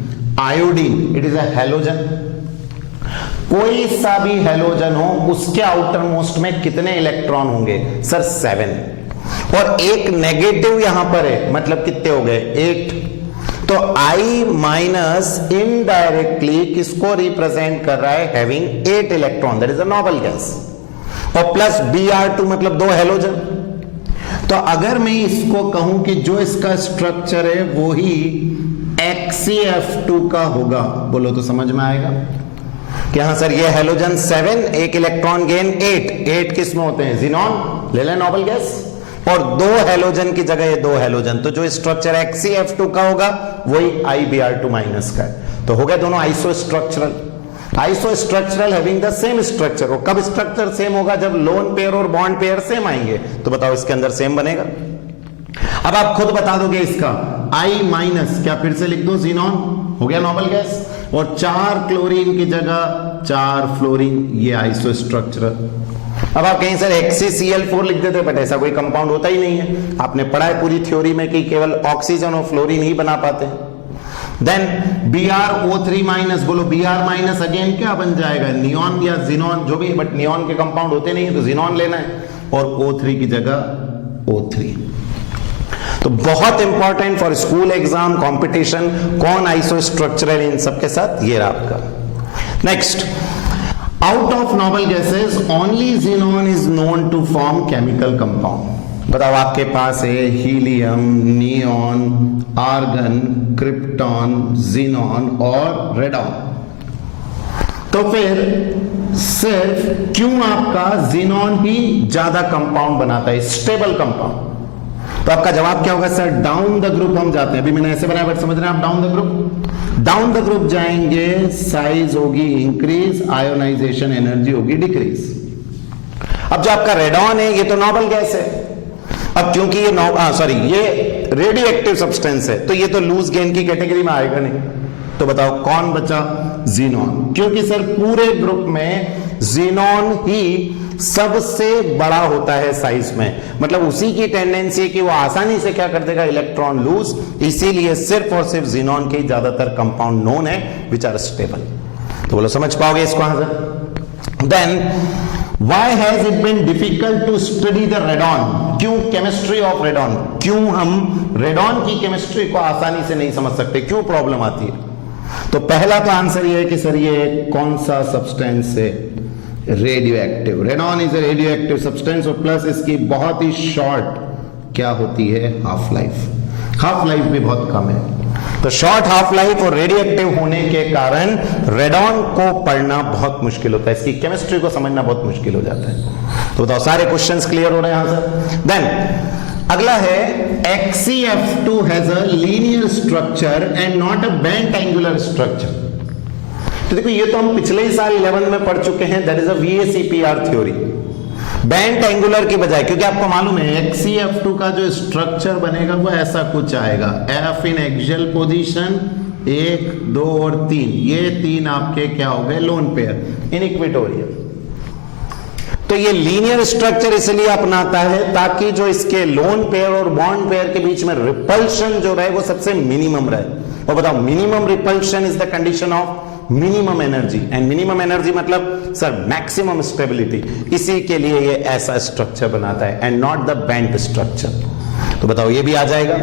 Iodine, it is a halogen. कोई सा भी हैलोजन हो, उसके आउटर मोस्ट में कितने इलेक्ट्रॉन होंगे? सर 7। और एक नेगेटिव यहां पर है, मतलब कितने हो गए? 8। तो I माइनस इनडायरेक्टली किसको रिप्रेजेंट कर रहा है? Having 8 electron, that is a noble gas. और प्लस Br2 मतलब 2 हैलोजन। तो अगर मैं इसको कहूं कि जो इसका स्ट्रक्चर है वो ही HCF2 का होगा, बोलो तो समझ में आएगा कि हाँ सर ये हैलोजन 7, एक इलेक्ट्रॉन गेन 8 किस में होते हैं? ज़ीनॉन, ले लें नोबल गैस। और 2 हैलोजन की जगह ये 2 हैलोजन, तो जो स्ट्रक्चर HCF2 का होगा वही IBr2 माइनस का है। तो हो गया दोनों आइसोस्ट्रक्चरल। आइसोस्ट्रक्चरल हैविंग द सेम स्ट्रक्चर। और कब स्ट्रक्चर सेम होगा? जब लोन पेयर और बॉन्ड पेयर सेम आएंगे। तो बताओ इसके अंदर सेम बनेगा। अब आप खुद बता दोगे इसका I माइनस, क्या फिर से लिख दो, जीनॉन हो गया नोबल गैस, और 4 क्लोरीन की जगह 4 फ्लोरीन, ये आइसो स्ट्रक्चरल। अब आप कहीं सर HCCl4 लिख देते, बट ऐसा कोई कंपाउंड होता ही नहीं है। आपने पढ़ा है पूरी थ्योरी में कि केवल ऑक्सीजन और फ्लोरीन ही बना पाते हैं। देन BrO3 माइनस, बोलो Br माइनस अगेन क्या बन जाएगा, नियॉन या जिनॉन जो भी, बट नियॉन के कंपाउंड होते नहीं है तो जिनॉन लेना है, और O3 की जगह O3। तो बहुत important for school exam competition, कौन आइसो स्ट्रक्चरल इन सबके साथ, ये रहा आपका। Next, out of noble gases only xenon is known to form chemical compound. बताओ, आपके पास है helium, neon, argon, krypton, xenon और रेडॉन। तो फिर सिर्फ क्यों आपका जिनॉन ही ज्यादा कंपाउंड बनाता है, स्टेबल कंपाउंड? तो आपका जवाब क्या होगा सर, डाउन द ग्रुप हम जाते हैं। अभी मैंने ऐसे बनाया, बट समझ रहे हैं आप, down the group, down the group जाएंगे, साइज होगी इंक्रीज, आयोनाइजेशन एनर्जी होगी डिक्रीज। अब जो आपका रेडॉन है ये तो नोबल गैस है, अब क्योंकि ये ये रेडियो एक्टिव सब्सटेंस है तो ये तो लूज गेन की कैटेगरी में आएगा नहीं। तो बताओ कौन बचा, जीनॉन, क्योंकि सर पूरे ग्रुप में जीनॉन ही सबसे बड़ा होता है साइज में, मतलब उसी की टेंडेंसी है कि वो आसानी से क्या कर देगा, इलेक्ट्रॉन लूज, इसीलिए सिर्फ और सिर्फ जीनॉन के ज्यादातर कंपाउंड नोन है विच आर स्टेबल। तो बोलो समझ पाओगे इसको answer. Then why has it been difficult to study the radon, क्यों केमिस्ट्री ऑफ रेडॉन, क्यों हम रेडॉन की केमिस्ट्री को आसानी से नहीं समझ सकते, क्यों प्रॉब्लम आती है? तो पहला तो आंसर ये है कि सर ये कौन सा सब्सटेंस है, radio active. Radon is a radio active substance, और प्लस इसकी बहुत ही शॉर्ट क्या होती है, हाफ लाइफ भी बहुत कम है। तो शॉर्ट हाफ लाइफ और रेडियो एक्टिव होने के कारण रेडॉन को पढ़ना बहुत मुश्किल होता है, इसकी केमिस्ट्री को समझना बहुत मुश्किल हो जाता है। तो बताओ सारे क्वेश्चंस क्लियर हो रहे हैं यहां से। देन अगला है HCF2 has a linear structure and not a bent angular structure. तो देखो ये तो हम पिछले ही साल 11 में पढ़ चुके हैं, that is a VACPR theory, bent angular की बजाय, क्योंकि आपको मालूम है HCF2 का जो स्ट्रक्चर बनेगा वो ऐसा कुछ आएगा, F इन एक्सियल पोजीशन, 1, 2 और 3, ये 3 आपके क्या हो गए, लोन पेयर इन इक्वेटोरियल। तो ये लीनियर स्ट्रक्चर इसलिए अपनाता है ताकि जो इसके लोन पेयर और बॉन्ड पेयर के बीच में रिपल्शन जो रहे वो सबसे मिनिमम रहे। और बताओ minimum repulsion is the condition of minimum energy, and minimum energy मतलब सर मैक्सिमम स्टेबिलिटी, इसी के लिए ये ऐसा स्ट्रक्चर बनाता है and not the bent structure. तो बताओ ये भी आ जाएगा।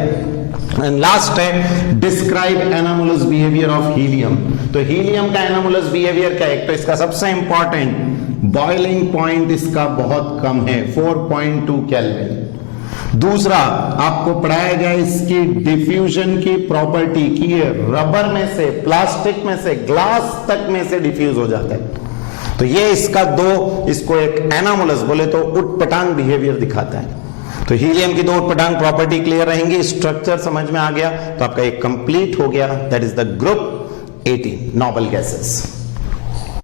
एंड लास्ट है describe anomalous behaviour of helium. तो हीलियम का एनामोलस बिहेवियर क्या है, एक तो इसका सबसे इंपॉर्टेंट बॉइलिंग पॉइंट इसका बहुत कम है 4.2 केल्विन। दूसरा आपको पढ़ाया गया इसकी डिफ्यूजन की प्रॉपर्टी की ये रबर में से, प्लास्टिक में से, ग्लास तक में से डिफ्यूज हो जाता है। तो ये इसका इसको एक एनामोलस बोले तो उटपटांग बिहेवियर दिखाता है। तो हीलियम की 2 उटपटांग प्रॉपर्टी क्लियर रहेंगी, स्ट्रक्चर समझ में आ गया तो आपका एक कंप्लीट हो गया, that is the group 18 noble gases.